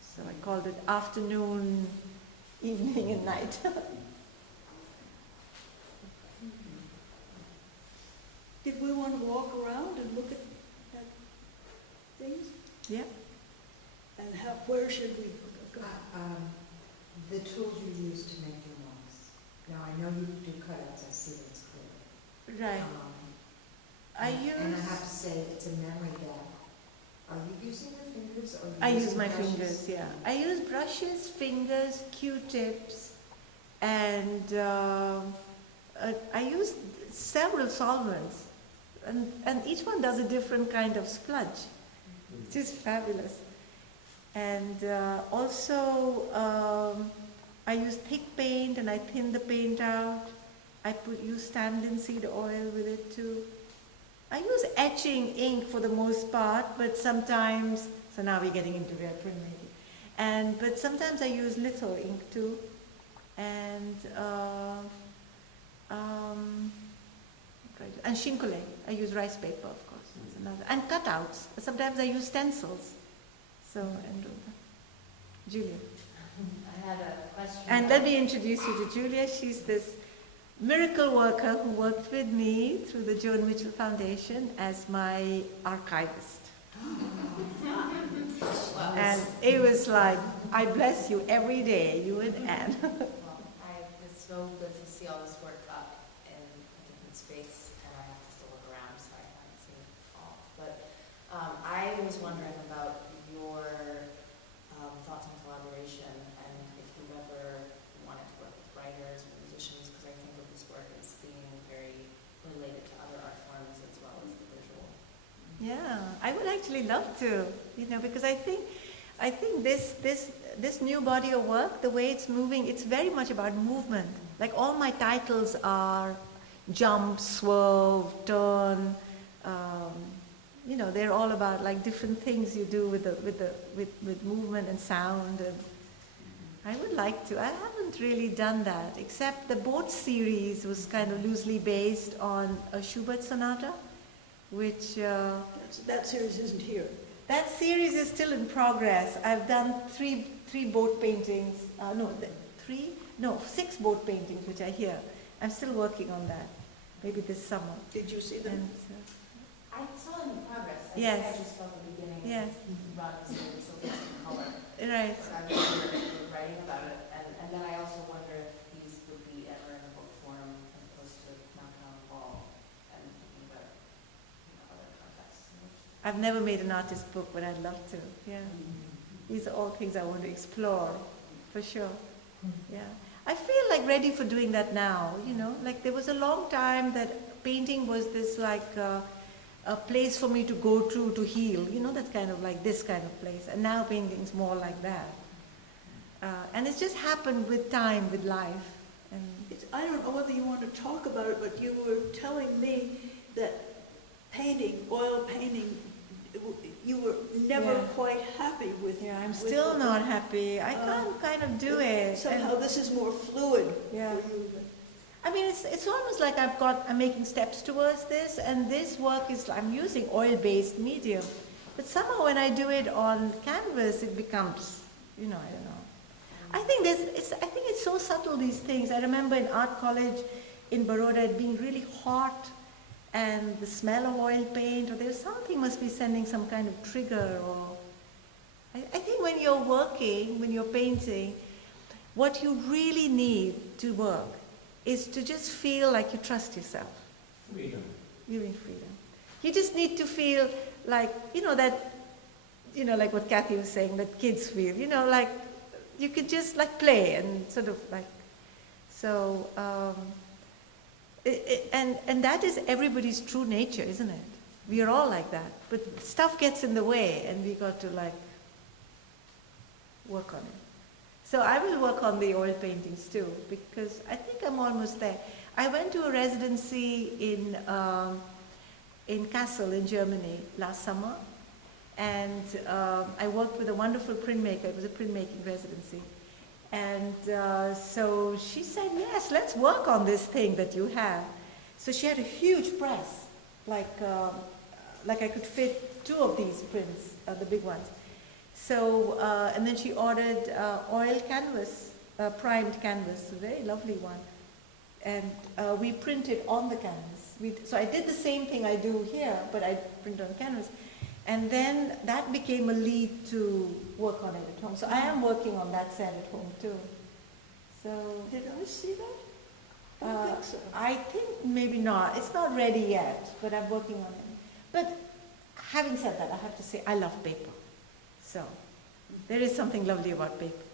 So I called it afternoon, evening, and night. Did we want to walk around and look at things? Yeah. And where should we go? The tools you use to make your marks. Now, I know you do cutouts, I see that's clear. Right. And I have to say, it's a memory gap. Are you using your fingers or I use using my brushes? fingers, yeah. I use brushes, fingers, Q-tips, and I use several solvents. And each one does a different kind of spludge, which is fabulous. And also, I use thick paint and I thin the paint out. I use stand linseed oil with it too. I use etching ink for the most part, but sometimes, so now we're getting into real printmaking. But sometimes I use litho ink too. And chinkole. I use rice paper, of course. That's another. And cutouts. Sometimes I use stencils. So, and Julia. I had a question. And let me introduce you to Julia. She's this miracle worker who worked with me through the Joan Mitchell Foundation as my archivist. And it was like, I bless you every day, you and Anne. It's so good to see all this work up in a different space, and I have to still look around, so I haven't seen it all. But I was wondering about your thoughts on collaboration, and if you ever wanted to work with writers or musicians, because I think of this work as being very related to other art forms as well as the visual. Yeah, I would actually love to, because I think this new body of work, the way it's moving, it's very much about movement. Like all my titles are jump, swerve, turn. They're all about like different things you do with movement and sound. And I would like to. I haven't really done that, except the boat series was kind of loosely based on a Schubert sonata, which That series isn't here. that series is still in progress. I've done three boat paintings. Six boat paintings, which are here. I'm still working on that. Maybe this summer. Did you see them? And, I saw it in progress. I Yes. think I just saw the beginning. Yes. Runs and so it's in color. right. But I was writing about it, and then I also wonder if these would be ever in a book form as opposed to knocking on the wall and thinking about other contexts. I've never made an artist book, but I'd love to. Yeah. These are all things I want to explore, for sure. Yeah. I feel like ready for doing that now, Like there was a long time that painting was this like a place for me to go to heal, that's kind of like this kind of place. And now painting's more like that. And it's just happened with time, with life. And I don't know whether you want to talk about it, but you were telling me that oil painting, you were never Yeah. quite happy with. yeah, I'm with still it. not happy. I can't kind of do it. Somehow And this is more fluid Yeah. for you. I mean, it's almost like I'm making steps towards this, and this work is, I'm using oil-based medium. But somehow when I do it on canvas, it becomes, I don't know. I think it's so subtle, these things. I remember in art college in Baroda, it being really hot, and the smell of oil paint, or there's something must be sending some kind of trigger, or I think when you're working, when you're painting, what you really need to work is to just feel like you trust yourself. Freedom. You mean freedom. You just need to feel like, like what Kathy was saying, that kids feel, like you could just like play and sort of like, so, and that is everybody's true nature, isn't it? We are all like that, but stuff gets in the way and we got to like work on it. So I will work on the oil paintings too, because I think I'm almost there. I went to a residency in Kassel in Germany last summer, and I worked with a wonderful printmaker. It was a printmaking residency. And so she said, yes, let's work on this thing that you have. So she had a huge press, like I could fit 2 of these prints, the big ones. So, and then she ordered oil canvas, primed canvas, a very lovely one. And we printed on the canvas. So I did the same thing I do here, but I print on canvas. And then that became a lead to work on it at home. So I am working on that set at home too. So Did I see that? I don't think so. I think maybe not. It's not ready yet, but I'm working on it. But having said that, I have to say I love paper. So there is something lovely about paper.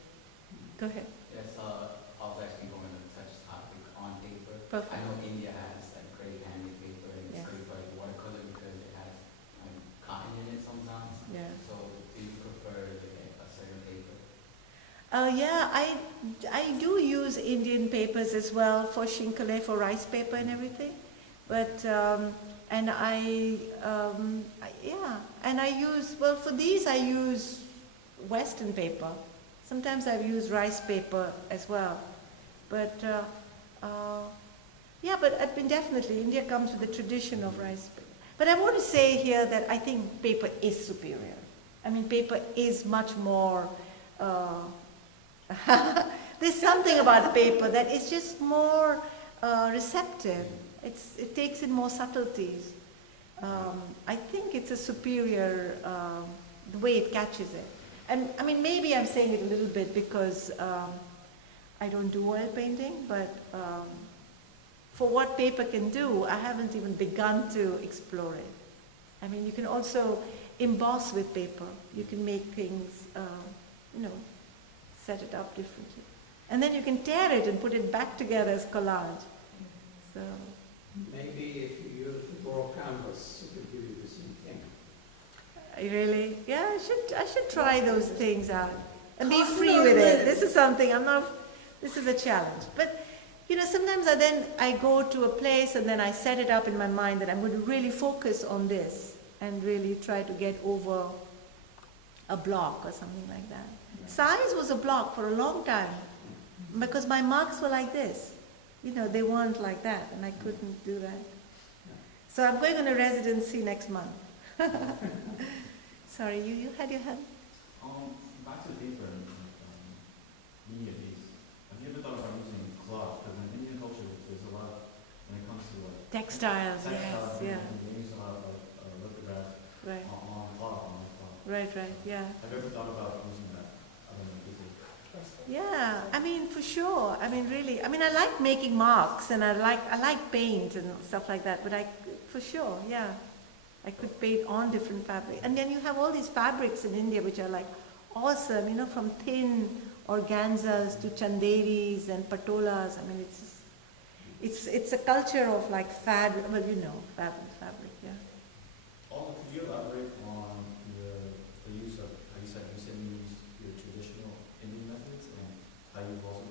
Go ahead. Yes, I was actually going to touch a topic on paper. Perfect. I know India has like great handmade paper and Yeah. it's great for like watercolor because it has like cotton in it sometimes. Yeah. So do you prefer like, a certain paper? Yeah, I do use Indian papers as well for shinkale, for rice paper and everything. But and and I use, well, for these I use Western paper. Sometimes I've used rice paper as well. But but I mean, definitely India comes with the tradition of rice paper. But I want to say here that I think paper is superior. I mean, paper is much more, there's something about paper that is just more receptive. It takes in more subtleties. I think it's a superior, the way it catches it. And I mean, maybe I'm saying it a little bit because I don't do oil painting, but for what paper can do, I haven't even begun to explore it. I mean, you can also emboss with paper. You can make things, set it up differently. And then you can tear it and put it back together as collage. So. Maybe if you use the raw canvas, it will give you the same thing. Really? Yeah, I should try those things out and be free with it. This is something this is a challenge. But sometimes I go to a place and then I set it up in my mind that I'm going to really focus on this and really try to get over a block or something like that. Size was a block for a long time because my marks were like this. They weren't like that and I couldn't do that. So I'm going on a residency next month. Sorry, you had your hand? Back to the paper and media piece. Have you ever thought about using cloth? Because in Indian culture, there's a lot when it comes to like Textiles, yes, yeah. And they use a lot of like lithograph Right, on cloth. right, yeah. Have you ever thought about using that? Yeah, I mean, for sure. I mean, really. I mean, I like making marks and I like paint and stuff like that, but for sure, yeah. I could paint on different fabric. And then you have all these fabrics in India which are like awesome, from thin organzas to chanderis and patolas. I mean, it's a culture of like fabric, fabric, yeah. Also, could you elaborate on the use of, how you said you use your traditional Indian methods and how you've also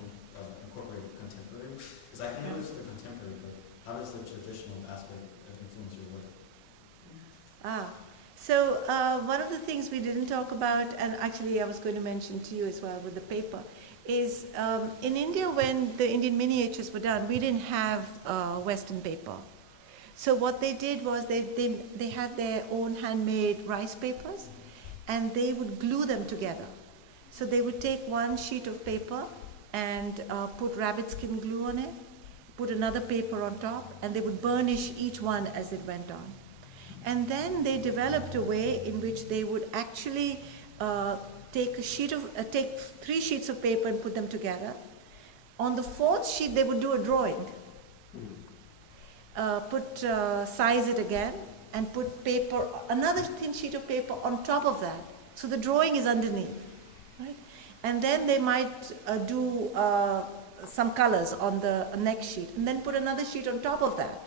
incorporated contemporary? Because I noticed the contemporary, but how does the traditional aspect influence your work? So one of the things we didn't talk about, and actually I was going to mention to you as well with the paper, is in India, when the Indian miniatures were done, we didn't have Western paper. So what they did was they had their own handmade rice papers, and they would glue them together. So they would take one sheet of paper and put rabbit skin glue on it, put another paper on top, and they would burnish each one as it went on. And then they developed a way in which they would actually take 3 sheets of paper and put them together. On the 4th sheet, they would do a drawing. Size it again, and put another thin sheet of paper on top of that. So the drawing is underneath, right? And then they might do some colors on the next sheet, and then put another sheet on top of that,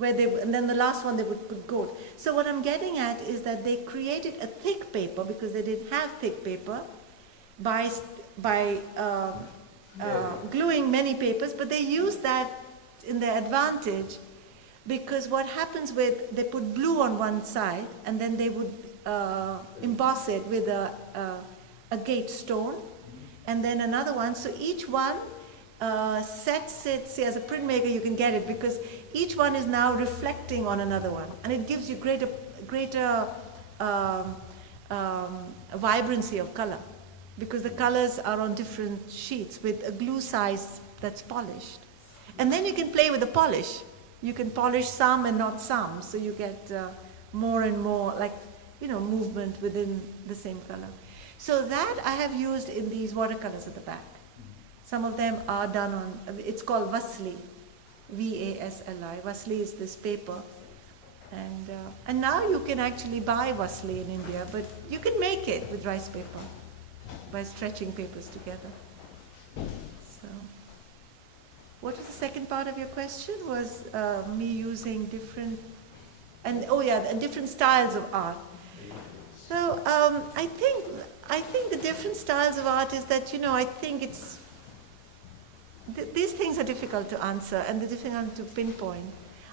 and then the last one they would put gold. So what I'm getting at is that they created a thick paper, because they didn't have thick paper, by gluing many papers, but they used that in their advantage, because what happens they put blue on one side, and then they would emboss it with a agate stone, and then another one. So each one sets it, see, as a printmaker you can get it, because each one is now reflecting on another one, and it gives you greater vibrancy of color, because the colors are on different sheets with a glue size that's polished. And then you can play with the polish. You can polish some and not some, so you get more and more, movement within the same color. So that I have used in these watercolors at the back. Some of them are done on, it's called Vasli, Vasli. Vasli is this paper. And now you can actually buy Vasli in India, but you can make it with rice paper by stretching papers together. So, what was the second part of your question? Was me using different styles of art. So I think the different styles of art is that, I think it's, these things are difficult to answer and they're difficult to pinpoint.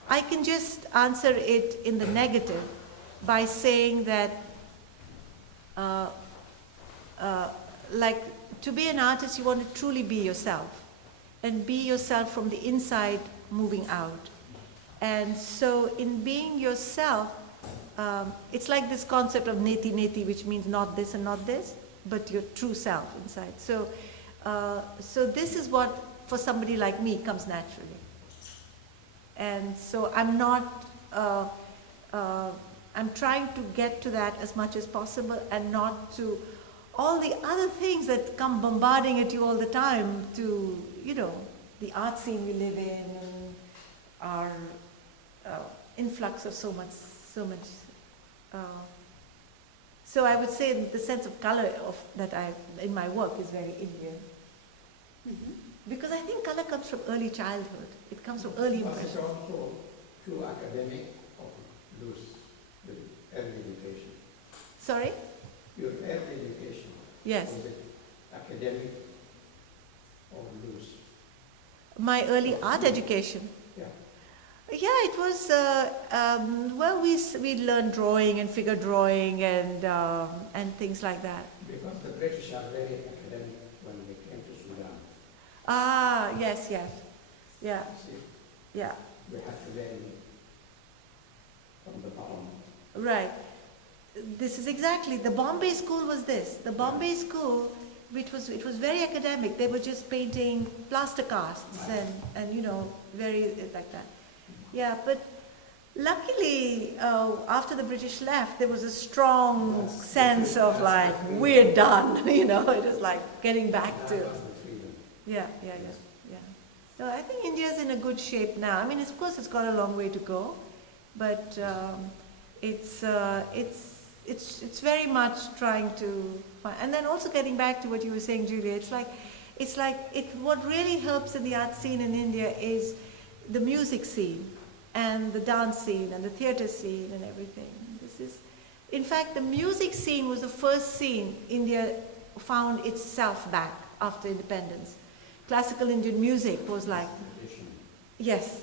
I can just answer it in the negative by saying that, to be an artist, you want to truly be yourself, and be yourself from the inside moving out. And so in being yourself, it's like this concept of neti neti, which means not this and not this, but your true self inside. So this is what, for somebody like me, comes naturally. And so I'm not, I'm trying to get to that as much as possible, and not to all the other things that come bombarding at you all the time, to, the art scene we live in, and our influx of so much. So I would say the sense of color that in my work is very Indian. Mm-hmm. Because I think color comes from early childhood. It comes from early But it's impressions. also too academic or loose, the early education. Sorry? Your early education, Yes. was it academic or loose? My early art education. Yeah. Yeah, it was, we learned drawing and figure drawing and things like that. Because the British are very academic when they came to Sudan. Ah, yes. Yeah, See, yeah. we have to learn from the bottom. Right. This is exactly, the Bombay school was this. The Bombay school, it was very academic. They were just painting plaster casts and very like that. Yeah, but luckily, after the British left, there was a strong sense of like, we're done, it was like getting back to, That was the freedom. yeah. So I think India's in a good shape now. I mean, of course, it's got a long way to go, but it's very much trying to find, and then also getting back to what you were saying, Julia, what really helps in the art scene in India is the music scene and the dance scene and the theater scene and everything. In fact, the music scene was the first scene India found itself back after independence. Classical Indian music was like, Tradition. yes,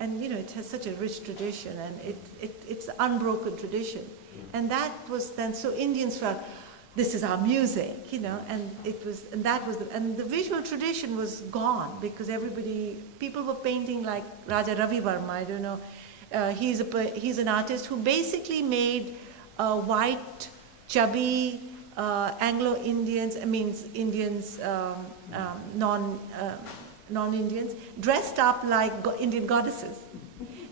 and it has such a rich tradition, and it's an unbroken tradition. And that was then, so Indians felt, this is our music, and and the visual tradition was gone because people were painting like Raja Ravi Verma, I don't know. He's an artist who basically made white, chubby Anglo-Indians, Indians, non-Indians, dressed up like Indian goddesses.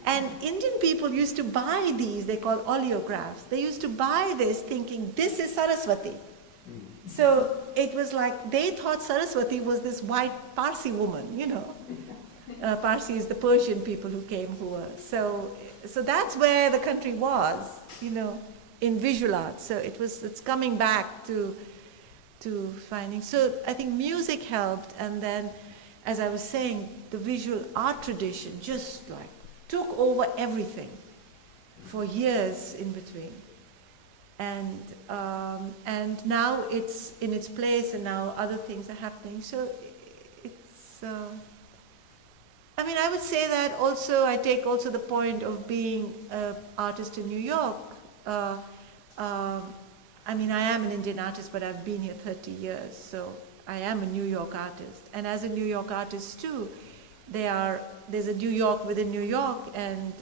And Indian people used to buy these, they call oleographs. They used to buy this thinking, this is Saraswati. So it was like, they thought Saraswati was this white Parsi woman, Parsi is the Persian people who came so that's where the country was, in visual art. So it's coming back to finding. So I think music helped, and then, as I was saying, the visual art tradition just like took over everything for years in between. And now it's in its place, and now other things are happening. So it's, I would say that also, I take also the point of being an artist in New York. I am an Indian artist, but I've been here 30 years, so I am a New York artist. And as a New York artist too, there's a New York within New York, and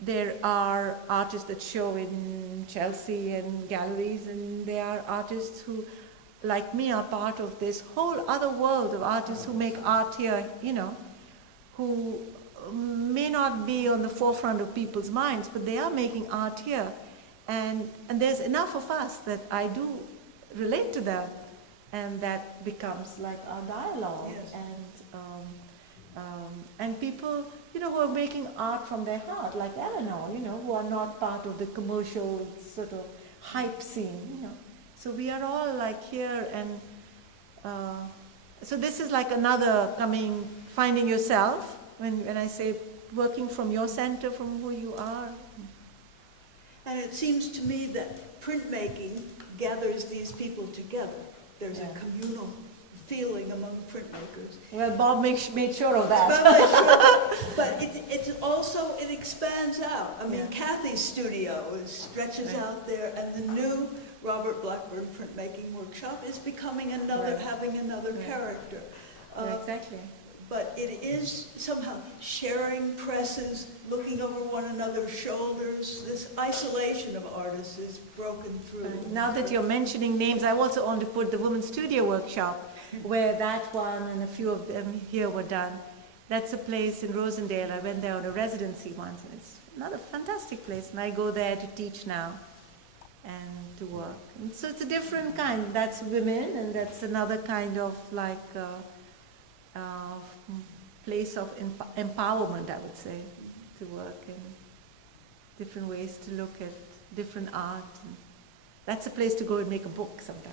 there are artists that show in Chelsea and galleries, and there are artists who, like me, are part of this whole other world of artists who make art here, who may not be on the forefront of people's minds, but they are making art here. And there's enough of us that I do relate to them, and that becomes like our dialogue. Yes. And people, who are making art from their heart, like Eleanor, who are not part of the commercial sort of hype scene, So we are all like here, and so this is like another finding yourself, when I say working from your center, from who you are. And it seems to me that printmaking gathers these people together. There's a communal feeling among printmakers. Well, Bob made sure of that. But it expands out. Kathy's studio stretches out there, and the new Robert Blackburn printmaking workshop is becoming having another character. Exactly. But it is somehow sharing presses, looking over one another's shoulders. This isolation of artists is broken through. Now that you're mentioning names, I also want to put the Women's Studio Workshop, where that one and a few of them here were done. That's a place in Rosendale. I went there on a residency once, and it's another fantastic place. And I go there to teach now and to work. And so it's a different kind. That's women, and that's another kind of place of empowerment, I would say, to work in different ways to look at different art. And that's a place to go and make a book sometime.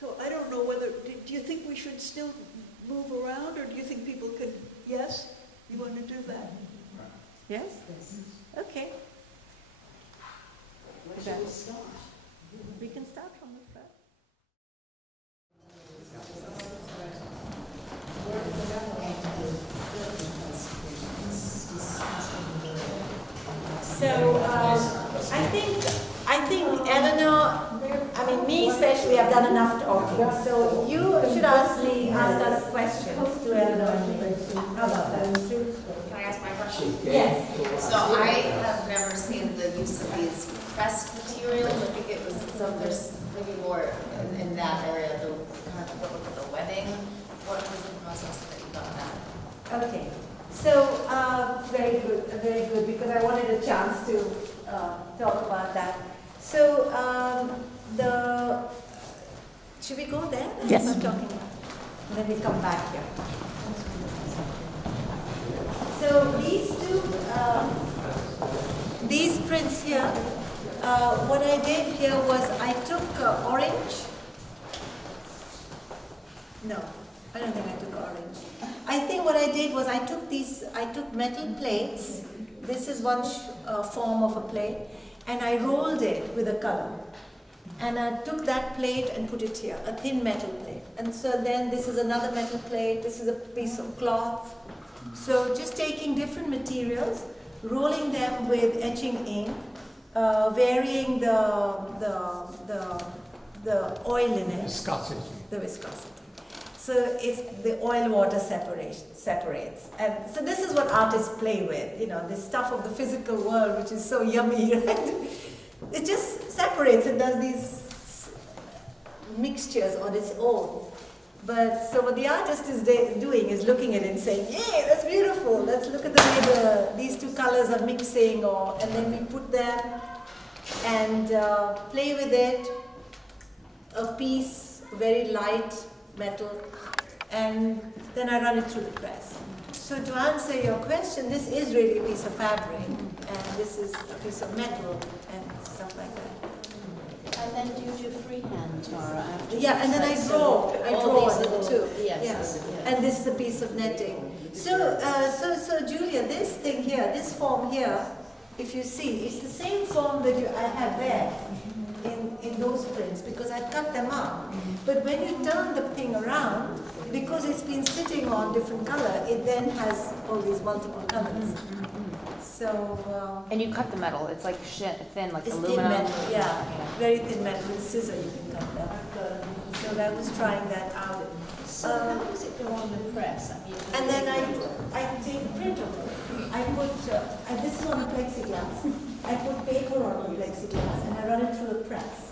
So I don't know whether, do you think we should still move around, or do you think people can, yes? You want to do that? Yes? Yes. Okay. Where should we start? We can start from the first. So I think Eleanor, me especially, I've done enough talking. So you should ask us questions to Eleanor and me. How about that? Can I ask my question? Yes. So I have never seen the use of these pressed materials. I think it was there's maybe more in that area, the kind of look at the webbing. What was the process that you got that? Okay. So very good, because I wanted a chance to talk about that. So should we go there? Yes. I'm talking about. And then we come back here. So these prints here, what I did here was I took orange. No, I don't think I took orange. I think what I did was I took metal plates. This is one form of a plate, and I rolled it with a color. And I took that plate and put it here, a thin metal plate. And so then this is another metal plate. This is a piece of cloth. So just taking different materials, rolling them with etching ink, varying the oil in it, Viscosity. the viscosity. So it's the oil-water separates. And so this is what artists play with, this stuff of the physical world, which is so yummy, right? It just separates and does these mixtures on its own. But so what the artist is doing is looking at it and saying, "Yay, that's beautiful. Let's look at the way these two colors are mixing," and then we put them and play with it. A piece, very light metal, and then I run it through the press. So to answer your question, this is really a piece of fabric, and this is a piece of metal and stuff like that. And then do you do freehand, Tara? Yeah, and then I draw all these it little, too. yes, Yes. yes. And this is a piece of netting. So Julia, this thing here, this form here, if you see, it's the same form that I have there in those prints, because I cut them up. But when you turn the thing around, because it's been sitting on different color, it then has all these multiple colors. So And you cut the metal, it's like thin, like it's thin aluminum? metal, yeah, very thin metal. With scissor you can cut that. So I was trying that out. So how does it go on the press? I mean, And then I take print of it. I put, this is on a plexiglass. I put paper on the plexiglass and I run it through a press.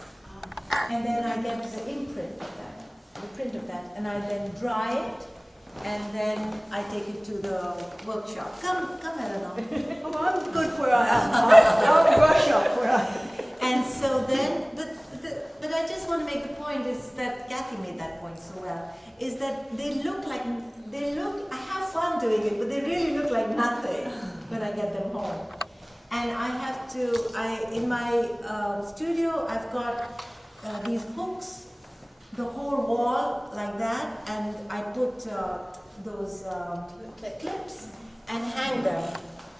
And then I get the imprint of that, the print of that, and I then dry it, and then I take it to the workshop. Come, Eleanor. Oh, I'm good where I am. I'll brush up where I am. And so then, but I just want to make the point is that Kathy made that point so well, is that they look, I have fun doing it, but they really look like nothing when I get them home. And I have to, in my studio, I've got these hooks, the whole wall like that, and I put those clips and hang them.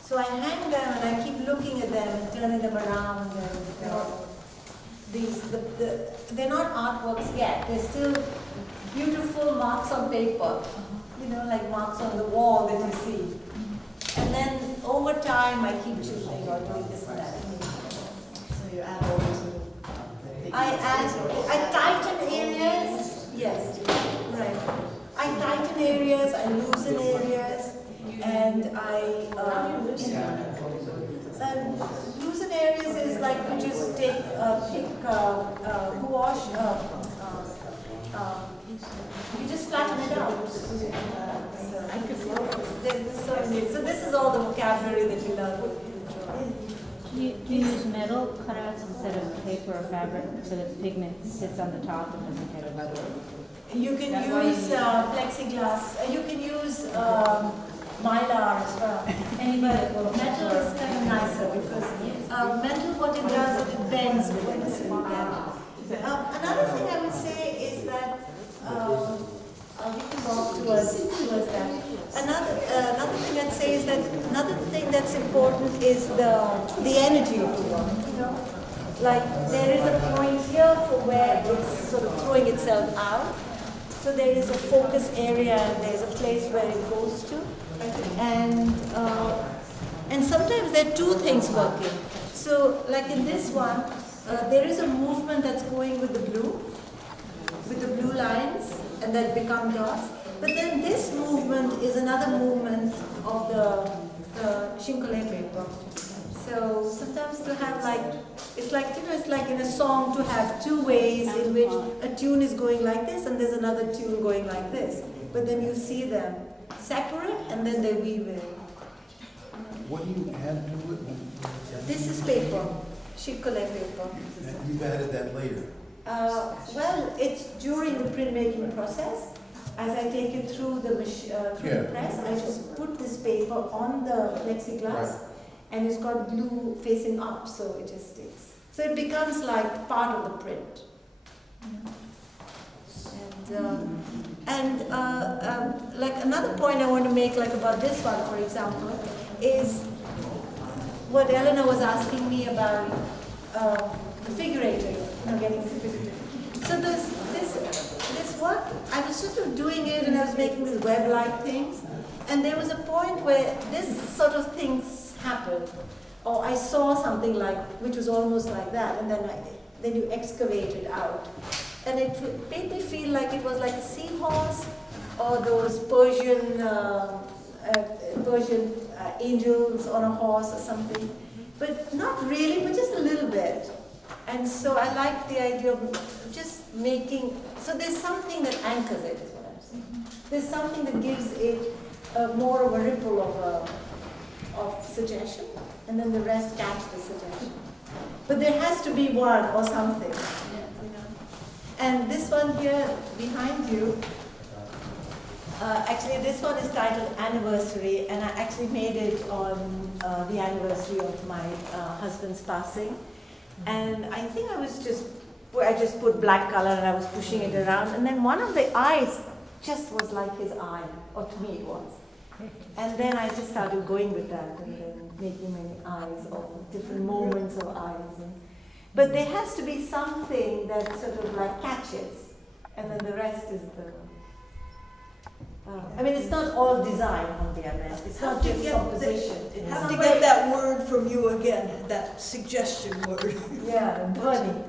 So I hang them and I keep looking at them and turning them around. And they're not artworks yet. They're still beautiful marks on paper, like marks on the wall that you see. And then over time I keep choosing or doing this and that. so you add all these little things. I tighten areas, yes, right. I tighten areas, I loosen areas, and How do you loosen it? loosen areas is like you just take gouache, you just flatten it out. So this is all the vocabulary that you learn. Do you use metal cutouts instead of paper or fabric so that the pigment sits on the top and doesn't get evaporated? You can use plexiglass, you can use mylar as well. But metal is kind of nicer because metal, what it does, it bends with it. Another thing I would say is that you can walk towards that. Another thing I'd say is that another thing that's important is the energy of the work. Like there is a point here for where it's sort of throwing itself out. So there is a focus area and there's a place where it goes to. And sometimes there are two things working. So like in this one, there is a movement that's going with the blue lines, and that become dots. But then this movement is another movement of the chinkole paper. So sometimes to have it's like in a song to have two ways in which a tune is going like this and there's another tune going like this. But then you see them separate and then they weave in. What do you add to it? This is paper, chinkole paper. And you've added that later. Well, it's during the printmaking process. As I take it through the the press, I just put this paper on the plexiglass, and it's got glue facing up, so it just sticks. So it becomes like part of the print. Like another point I want to make, like about this one, for example, is what Eleanor was asking me about the figurative, getting the figurative. So this work, I was just doing it and I was making these web-like things. And there was a point where this sort of things happened, or I saw something like, which was almost like that, and then you excavate it out. And it made me feel like it was like a seahorse, or those Persian angels on a horse or something. But not really, but just a little bit. And so I like the idea of just making, so there's something that anchors it, is what I'm saying. There's something that gives it more of a ripple of suggestion, and then the rest catch the suggestion. But there has to be one or something. You know? And this one here behind you, actually this one is titled Anniversary, and I actually made it on the anniversary of my husband's passing. And I think I just put black color and I was pushing it around, and then one of the eyes just was like his eye, or to me it was. And then I just started going with that, and then making many eyes, or different moments of eyes. But there has to be something that sort of like catches, and then the rest is the... I mean, it's not all design on the other end. It's not just composition. I have to get that word from you again, that suggestion word. Yeah, burning.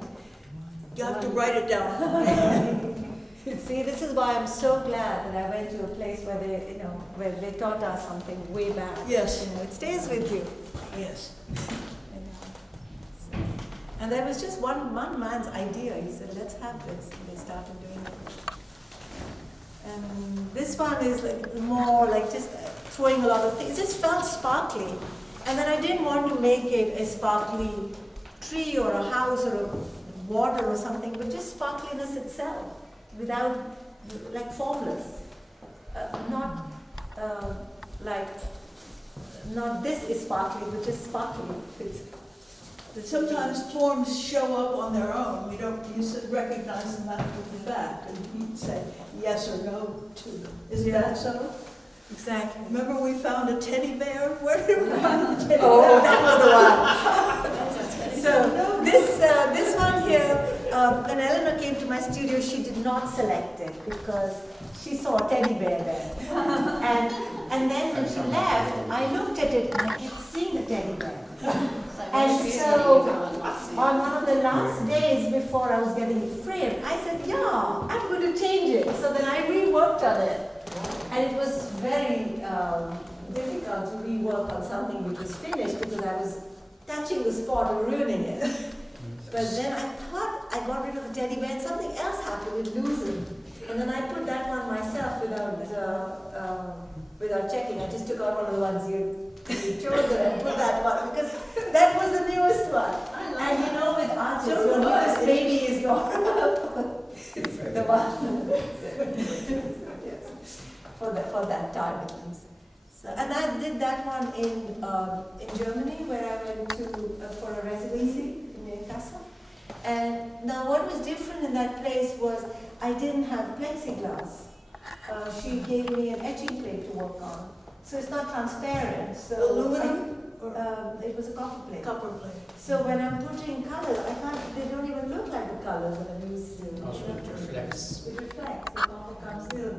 You have to write it down. See, this is why I'm so glad that I went to a place where they taught us something way back. Yes. It stays with you. Yes. And there was just one man's idea. He said, let's have this. And they started doing it. And this one is like more like just throwing a lot of things. It just felt sparkly. And then I didn't want to make it a sparkly tree or a house or a water or something, but just sparkliness itself, without, like, formless. Not this is sparkly, but just sparkly. Sometimes forms show up on their own. You recognize them after the fact, and you say yes or no to them. Isn't that so? Exactly. Remember we found a teddy bear? Where did we find the teddy bear? Oh, that was the one. So this one here, when Eleanor came to my studio, she did not select it because she saw a teddy bear there. And then when she left, I looked at it and I kept seeing the teddy bear. And so, on one of the last days before I was getting it framed, I said, yeah, I'm going to change it. So then I reworked on it. And it was very difficult to rework on something which was finished because I was touching the spot and ruining it. But then I thought I got rid of the teddy bear and something else happened, it loosened. And then I put that one myself without checking. I just took out one of the ones you chose and put that one because that was the newest one. And with artists, your newest baby is your the one for that time at least. So, and I did that one in Germany where I went to for a residency in Kassel. And now what was different in that place was I didn't have plexiglass. She gave me an etching plate to work on. So it's not transparent. So aluminum? It was a copper plate. Copper plate. So when I'm putting colors, they don't even look like the colors that I'm used to. Also it reflects. It reflects, the copper comes through.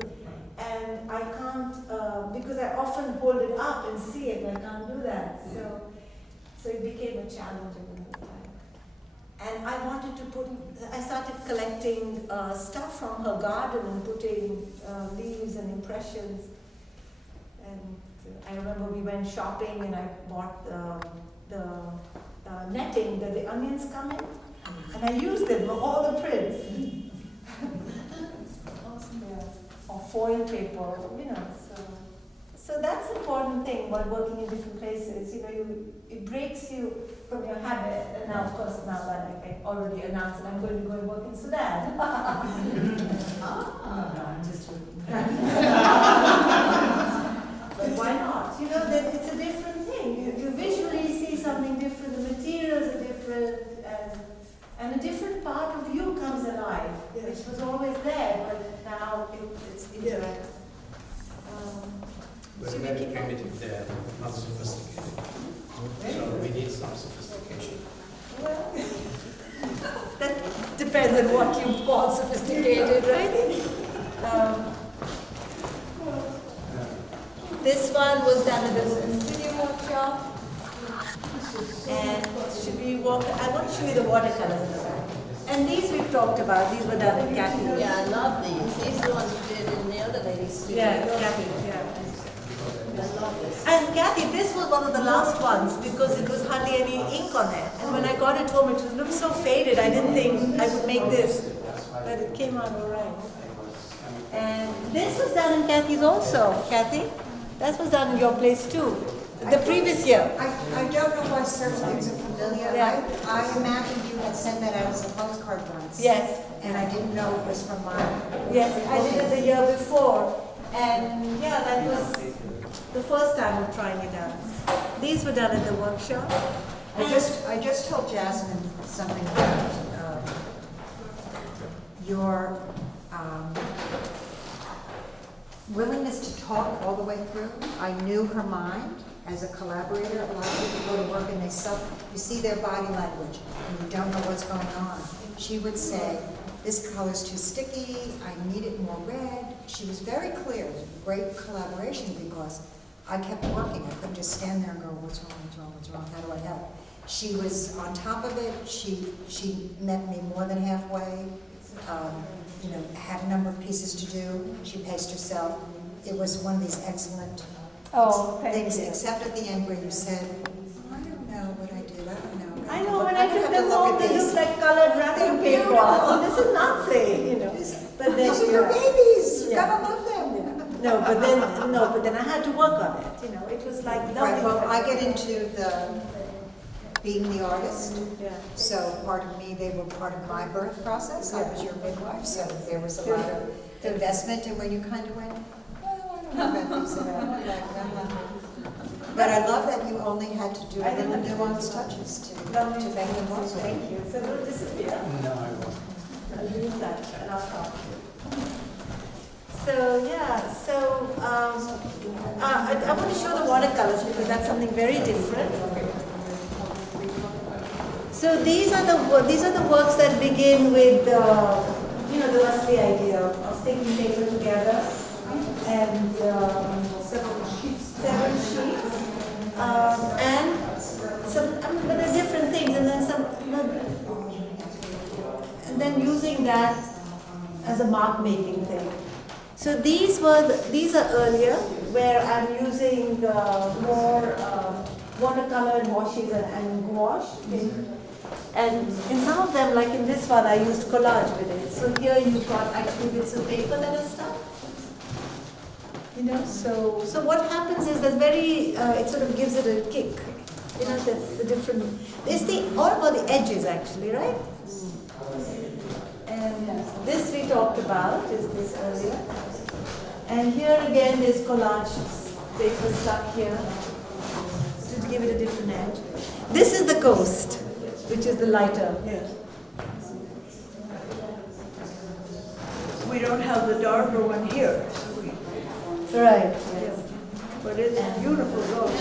And I can't, because I often hold it up and see it, and I can't do that. So it became a challenge at the time. And I started collecting stuff from her garden and putting leaves and impressions. And I remember we went shopping and I bought the netting that the onions come in. And I used it for all the prints. Awesome. Yeah. Or foil paper, So that's the important thing about working in different places. It breaks you from your habit. And now, of course, now that I already announced that I'm going to go and work in Sudan. No, I'm just joking. But why not? That it's a different thing. You visually see something different. The materials are different, and a different part of you comes alive, which was always there, but now it's indirect. We're very primitive there, not sophisticated. So we need some sophistication. Well, that depends on what you call sophisticated, right? This one was done at the studio workshop. And should we walk? I want to show you the watercolors in the back. And these we've talked about. These were done in Kathy. Yeah, I love these. These are the ones you did in the other lady's studio. Yeah, Kathy. Yeah. I love this. And Kathy, this was one of the last ones because it was hardly any ink on it. And when I got it home, it looked so faded. I didn't think I would make this, but it came out all right. And this was done in Kathy's also, Kathy. That was done in your place too, the previous year. I don't know why certain things are familiar. Yeah. I imagined you had sent that out as a postcard once. Yes. And I didn't know it was from mine. Yes, I did it the year before. And yeah, that was the first time of trying it out. These were done at the workshop. I just told Jasmine something about your willingness to talk all the way through. I knew her mind as a collaborator. A lot of people go to work and you see their body language and you don't know what's going on. She would say, this color's too sticky, I need it more red. She was very clear. It was great collaboration because I kept working. I couldn't just stand there and go, what's wrong, what's wrong, what's wrong, how do I help? She was on top of it. She met me more than halfway. Had a number of pieces to do. She paced herself. It was one of these excellent things, except at the end where you said, I don't know what I did, I don't know. I know, when I took them home, they looked like colored wrapping paper. This is nothing, But then, These are your babies, you Yeah. gotta love them. No, but then I had to work on it, It was like nothing. Right, well, I get into being the artist. Yeah. So part of me, they were part of my birth process. I was your midwife, so there was a lot of investment. And when you kind of went, well, I don't know about these at all. But I love that you only had to do little nuanced touches to make them work. Thank you. So it'll disappear. No, I won't. I'll do that and I'll talk. So yeah, I want to show the watercolors because that's something very different. So these are the works that begin with the Wesley idea of sticking paper together and 7 sheets, and some but there are different things, and then using that as a mark making thing. So these are earlier where I'm using more watercolor and washes and gouache. And in some of them, like in this one, I used collage with it. So here you've got actually bits of paper that are stuck. So what happens is that it sort of gives it a kick. The different, it's all about the edges actually, right? And this we talked about, is this earlier. And here again, there's collage paper stuck here to give it a different edge. This is the coast, which is the lighter. Here. We don't have the darker one here. Right. Yes. But it's a beautiful ghost.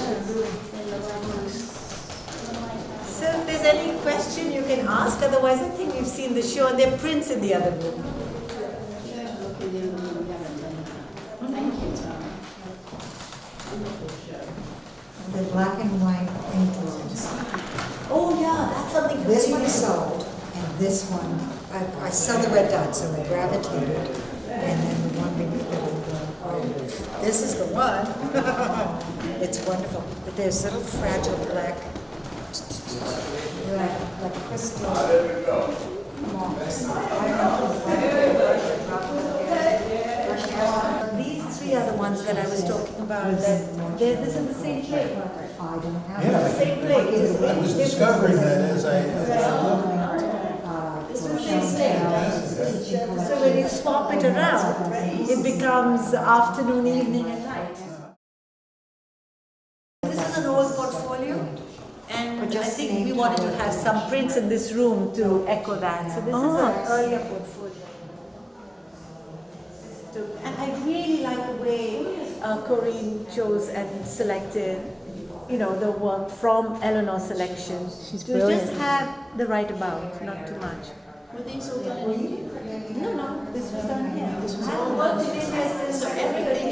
So if there's any question you can ask, otherwise I think we've seen the show and there are prints in the other room. Thank you, Tara. The black and white ink drawings. Oh yeah, that's something This one completely is sold, and this one, I sell the red dot, so I gravitated. And then the one beneath it, this is the one. It's wonderful. But there's little fragile black, like crystal marks. These three are the ones that I was talking about. This is the same plate. I don't have Yeah, it. Same plate. I was discovering that as I looked. It's the same plate. So when you swap it around, it becomes afternoon, evening, and night. This is an old portfolio, and I think we wanted to have some prints in this room to echo that. So this is an earlier portfolio. And I really like the way Corinne chose and selected, the work from Eleanor's selection. She's to brilliant. just have the right amount, not too much. Were these all done in India? No, this was done here. This was I all worked done in India since So everything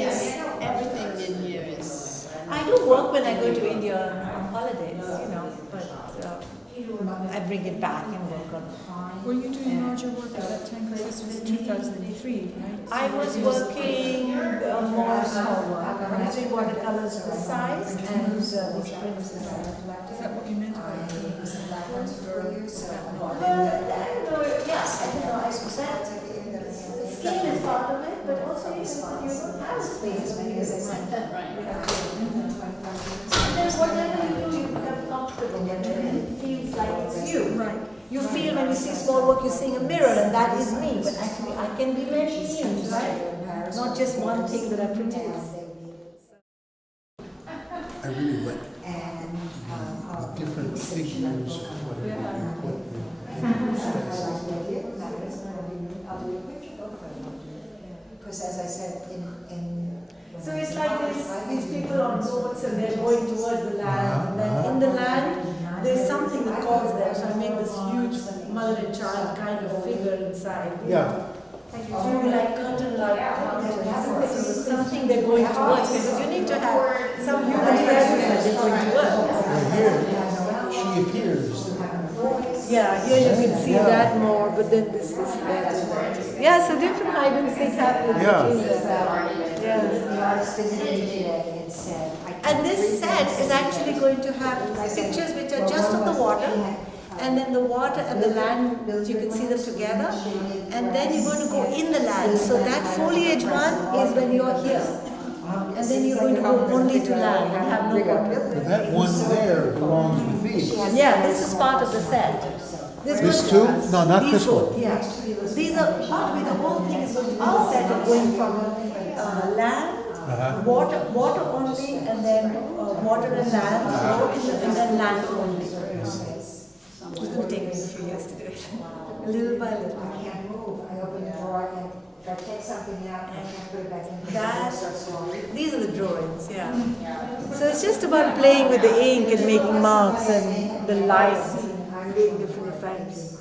in here is do work when I go to India on holidays, but I bring it back and work on it. Were you doing larger work at that time? Because this was 2003, right? I was working more small work. I was doing watercolors this size and these prints this size. Is that what you meant by Yes, scale is part of it, but also you don't have space when you're and then whatever you do, you become comfortable with it, and it feels like it's you. Right. You feel when you see small work, you're seeing a mirror, and that is me. But actually, I can be many things, right? Not just one thing that I produce. I really like the different figures, whatever you put Because as I said, So it's like these people on boats and they're going towards the land, and then in the land there's something that calls them. So I make this huge mother and child kind of figure inside. Yeah. Through like curtain like something they're going towards, because you need to have some human presence that they're going towards. Right here, she appears. Yeah, here you can see that more, but then this is that. Yeah, so different hide and seek happens. Yeah. And this set is actually going to have pictures which are just of the water, and then the water and the land, you can see them together, and then you're going to go in the land. So that foliage one is when you're here, and then you're going to go only to land and have no water. But that one there belongs with these. Yeah, this is part of the set. This too? No, not These this both, one. yeah. These are part of it. The whole thing is going to be the set of going from land, water only, and then water and land, and then land only. It's going to take me a few years to do it. Little by little. I can't move. I open the drawer and if I take something out, I can't put it back in. These are the drawings, yeah. So it's just about playing with the ink and making marks and the lights and doing different effects.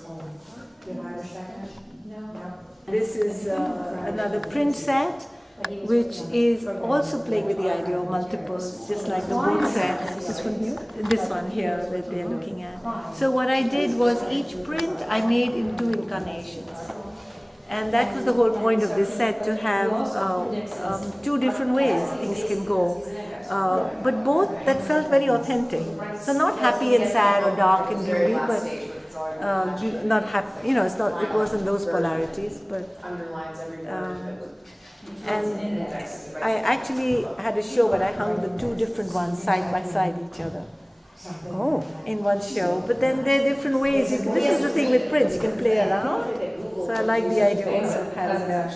This is another print set, which is also playing with the idea of multiples, just like the book set. This one here? This one here that they're looking at. So what I did was each print I made in 2 incarnations. And that was the whole point of this set, to have 2 different ways things can go. But both that felt very authentic. So not happy and sad or dark and gloomy, but not happy. It's not. It wasn't those polarities, but. And I actually had a show where I hung the 2 different ones side by side each other. Oh, in one show. But then there are different ways. This is the thing with prints, you can play around. So I like the idea also of having that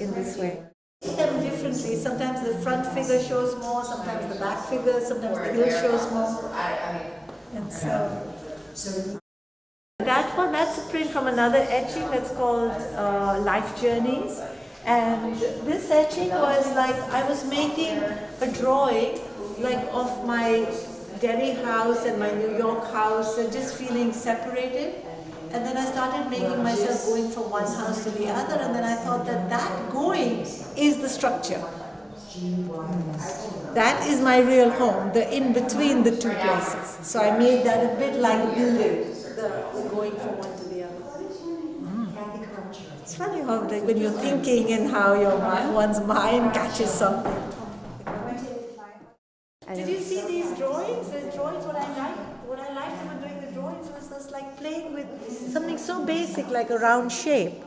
in this way. Them differently. Sometimes the front figure shows more, sometimes the back figure, sometimes the heel shows more. And so that one, that's a print from another etching that's called Life Journeys. And this etching was like, I was making a drawing like of my Delhi house and my New York house and just feeling separated. And then I started making myself going from one house to the other, and then I thought that going is the structure. That is my real home, the in between the 2 places. So I made that a bit like a building, the going from one to the other. It's funny how when you're thinking and how one's mind catches something. Did you see these drawings? These drawings, what I liked about doing the drawings was just like playing with something so basic like a round shape.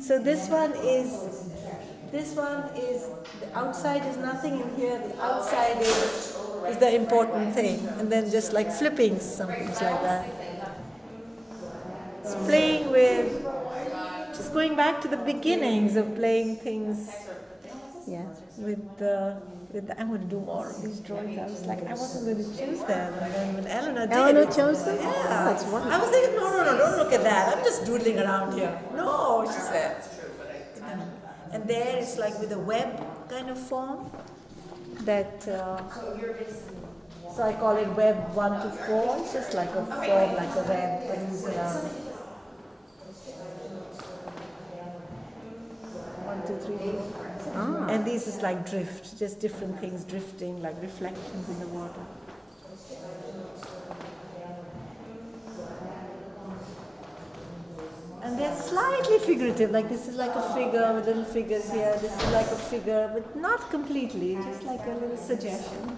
So this one is, the outside is nothing in here, the outside is the important thing. And then just like flipping some things like that. It's playing with, just going back to the beginnings of playing things, I'm going to do more of these drawings. I was like, I wasn't going to choose them. And then when Eleanor chose them? Yeah. That's wonderful. I was thinking, no, don't look at that. I'm just doodling around here. No, she said. And there it's like with a web kind of form. That, so I call it web 1 to 4. It's just like a form, like a web, but moves around. 1, 2, 3, 4. And this is like drift, just different things drifting, like reflections in the water. And they're slightly figurative, like this is like a figure with little figures here, this is like a figure, but not completely, just like a little suggestion.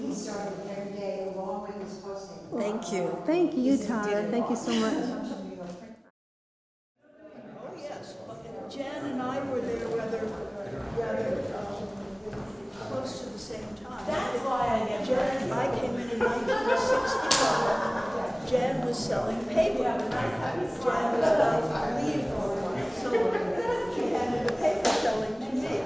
He started every day along with his posting. Thank you. Thank you, Tara. Thank you so much. Oh, yes. Jan and I were there rather close to the same time. That's why I get Jan, I came in 1965. Jan was selling paper. Jan was about to leave for a while, so she handed a paper selling to me.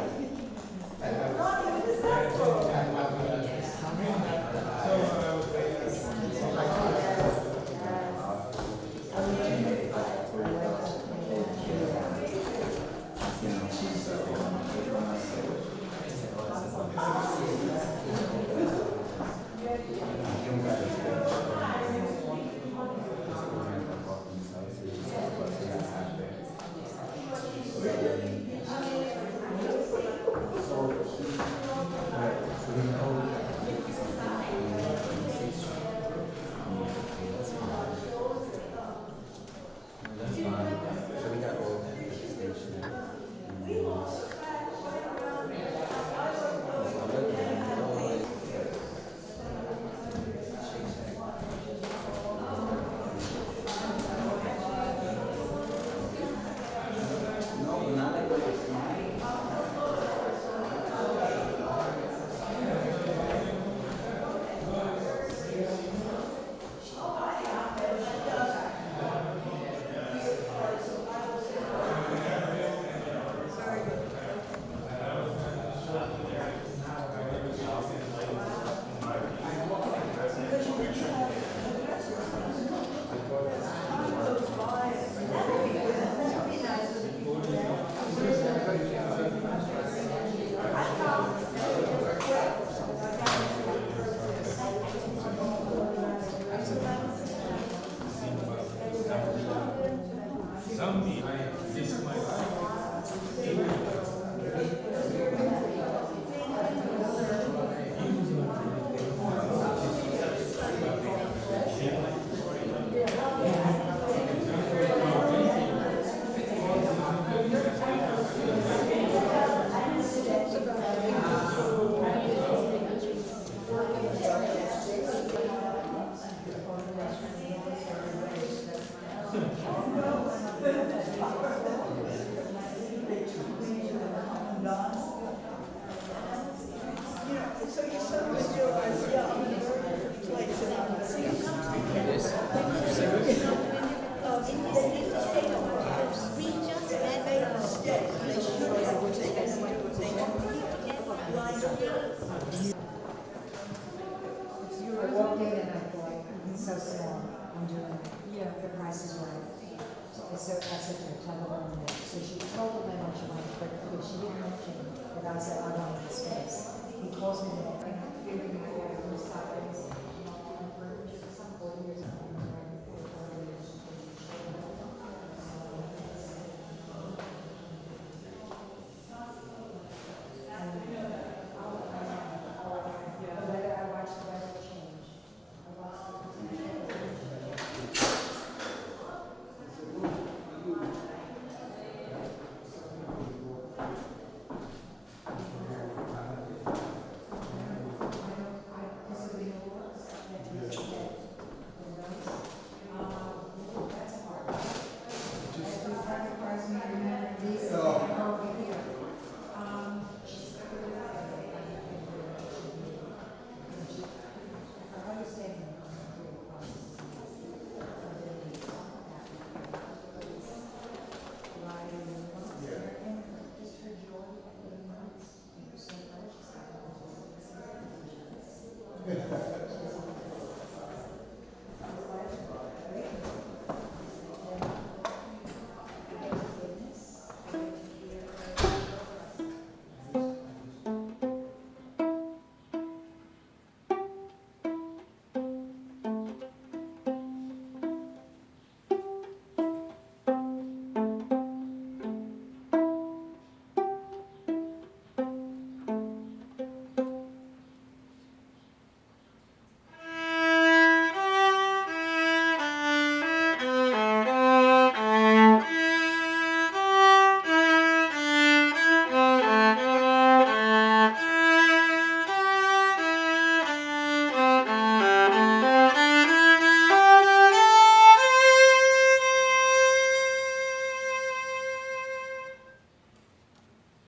So your son was still as young, place in our we just made a mistake. They should have taken him to a thing. You were walking and I thought, it's so small, I'm doing it. Yeah. The price is right. So I said to her, tell her on that. So she told the man she wanted, but she didn't mention that I said, I wanted the space. He calls me, I'm feeling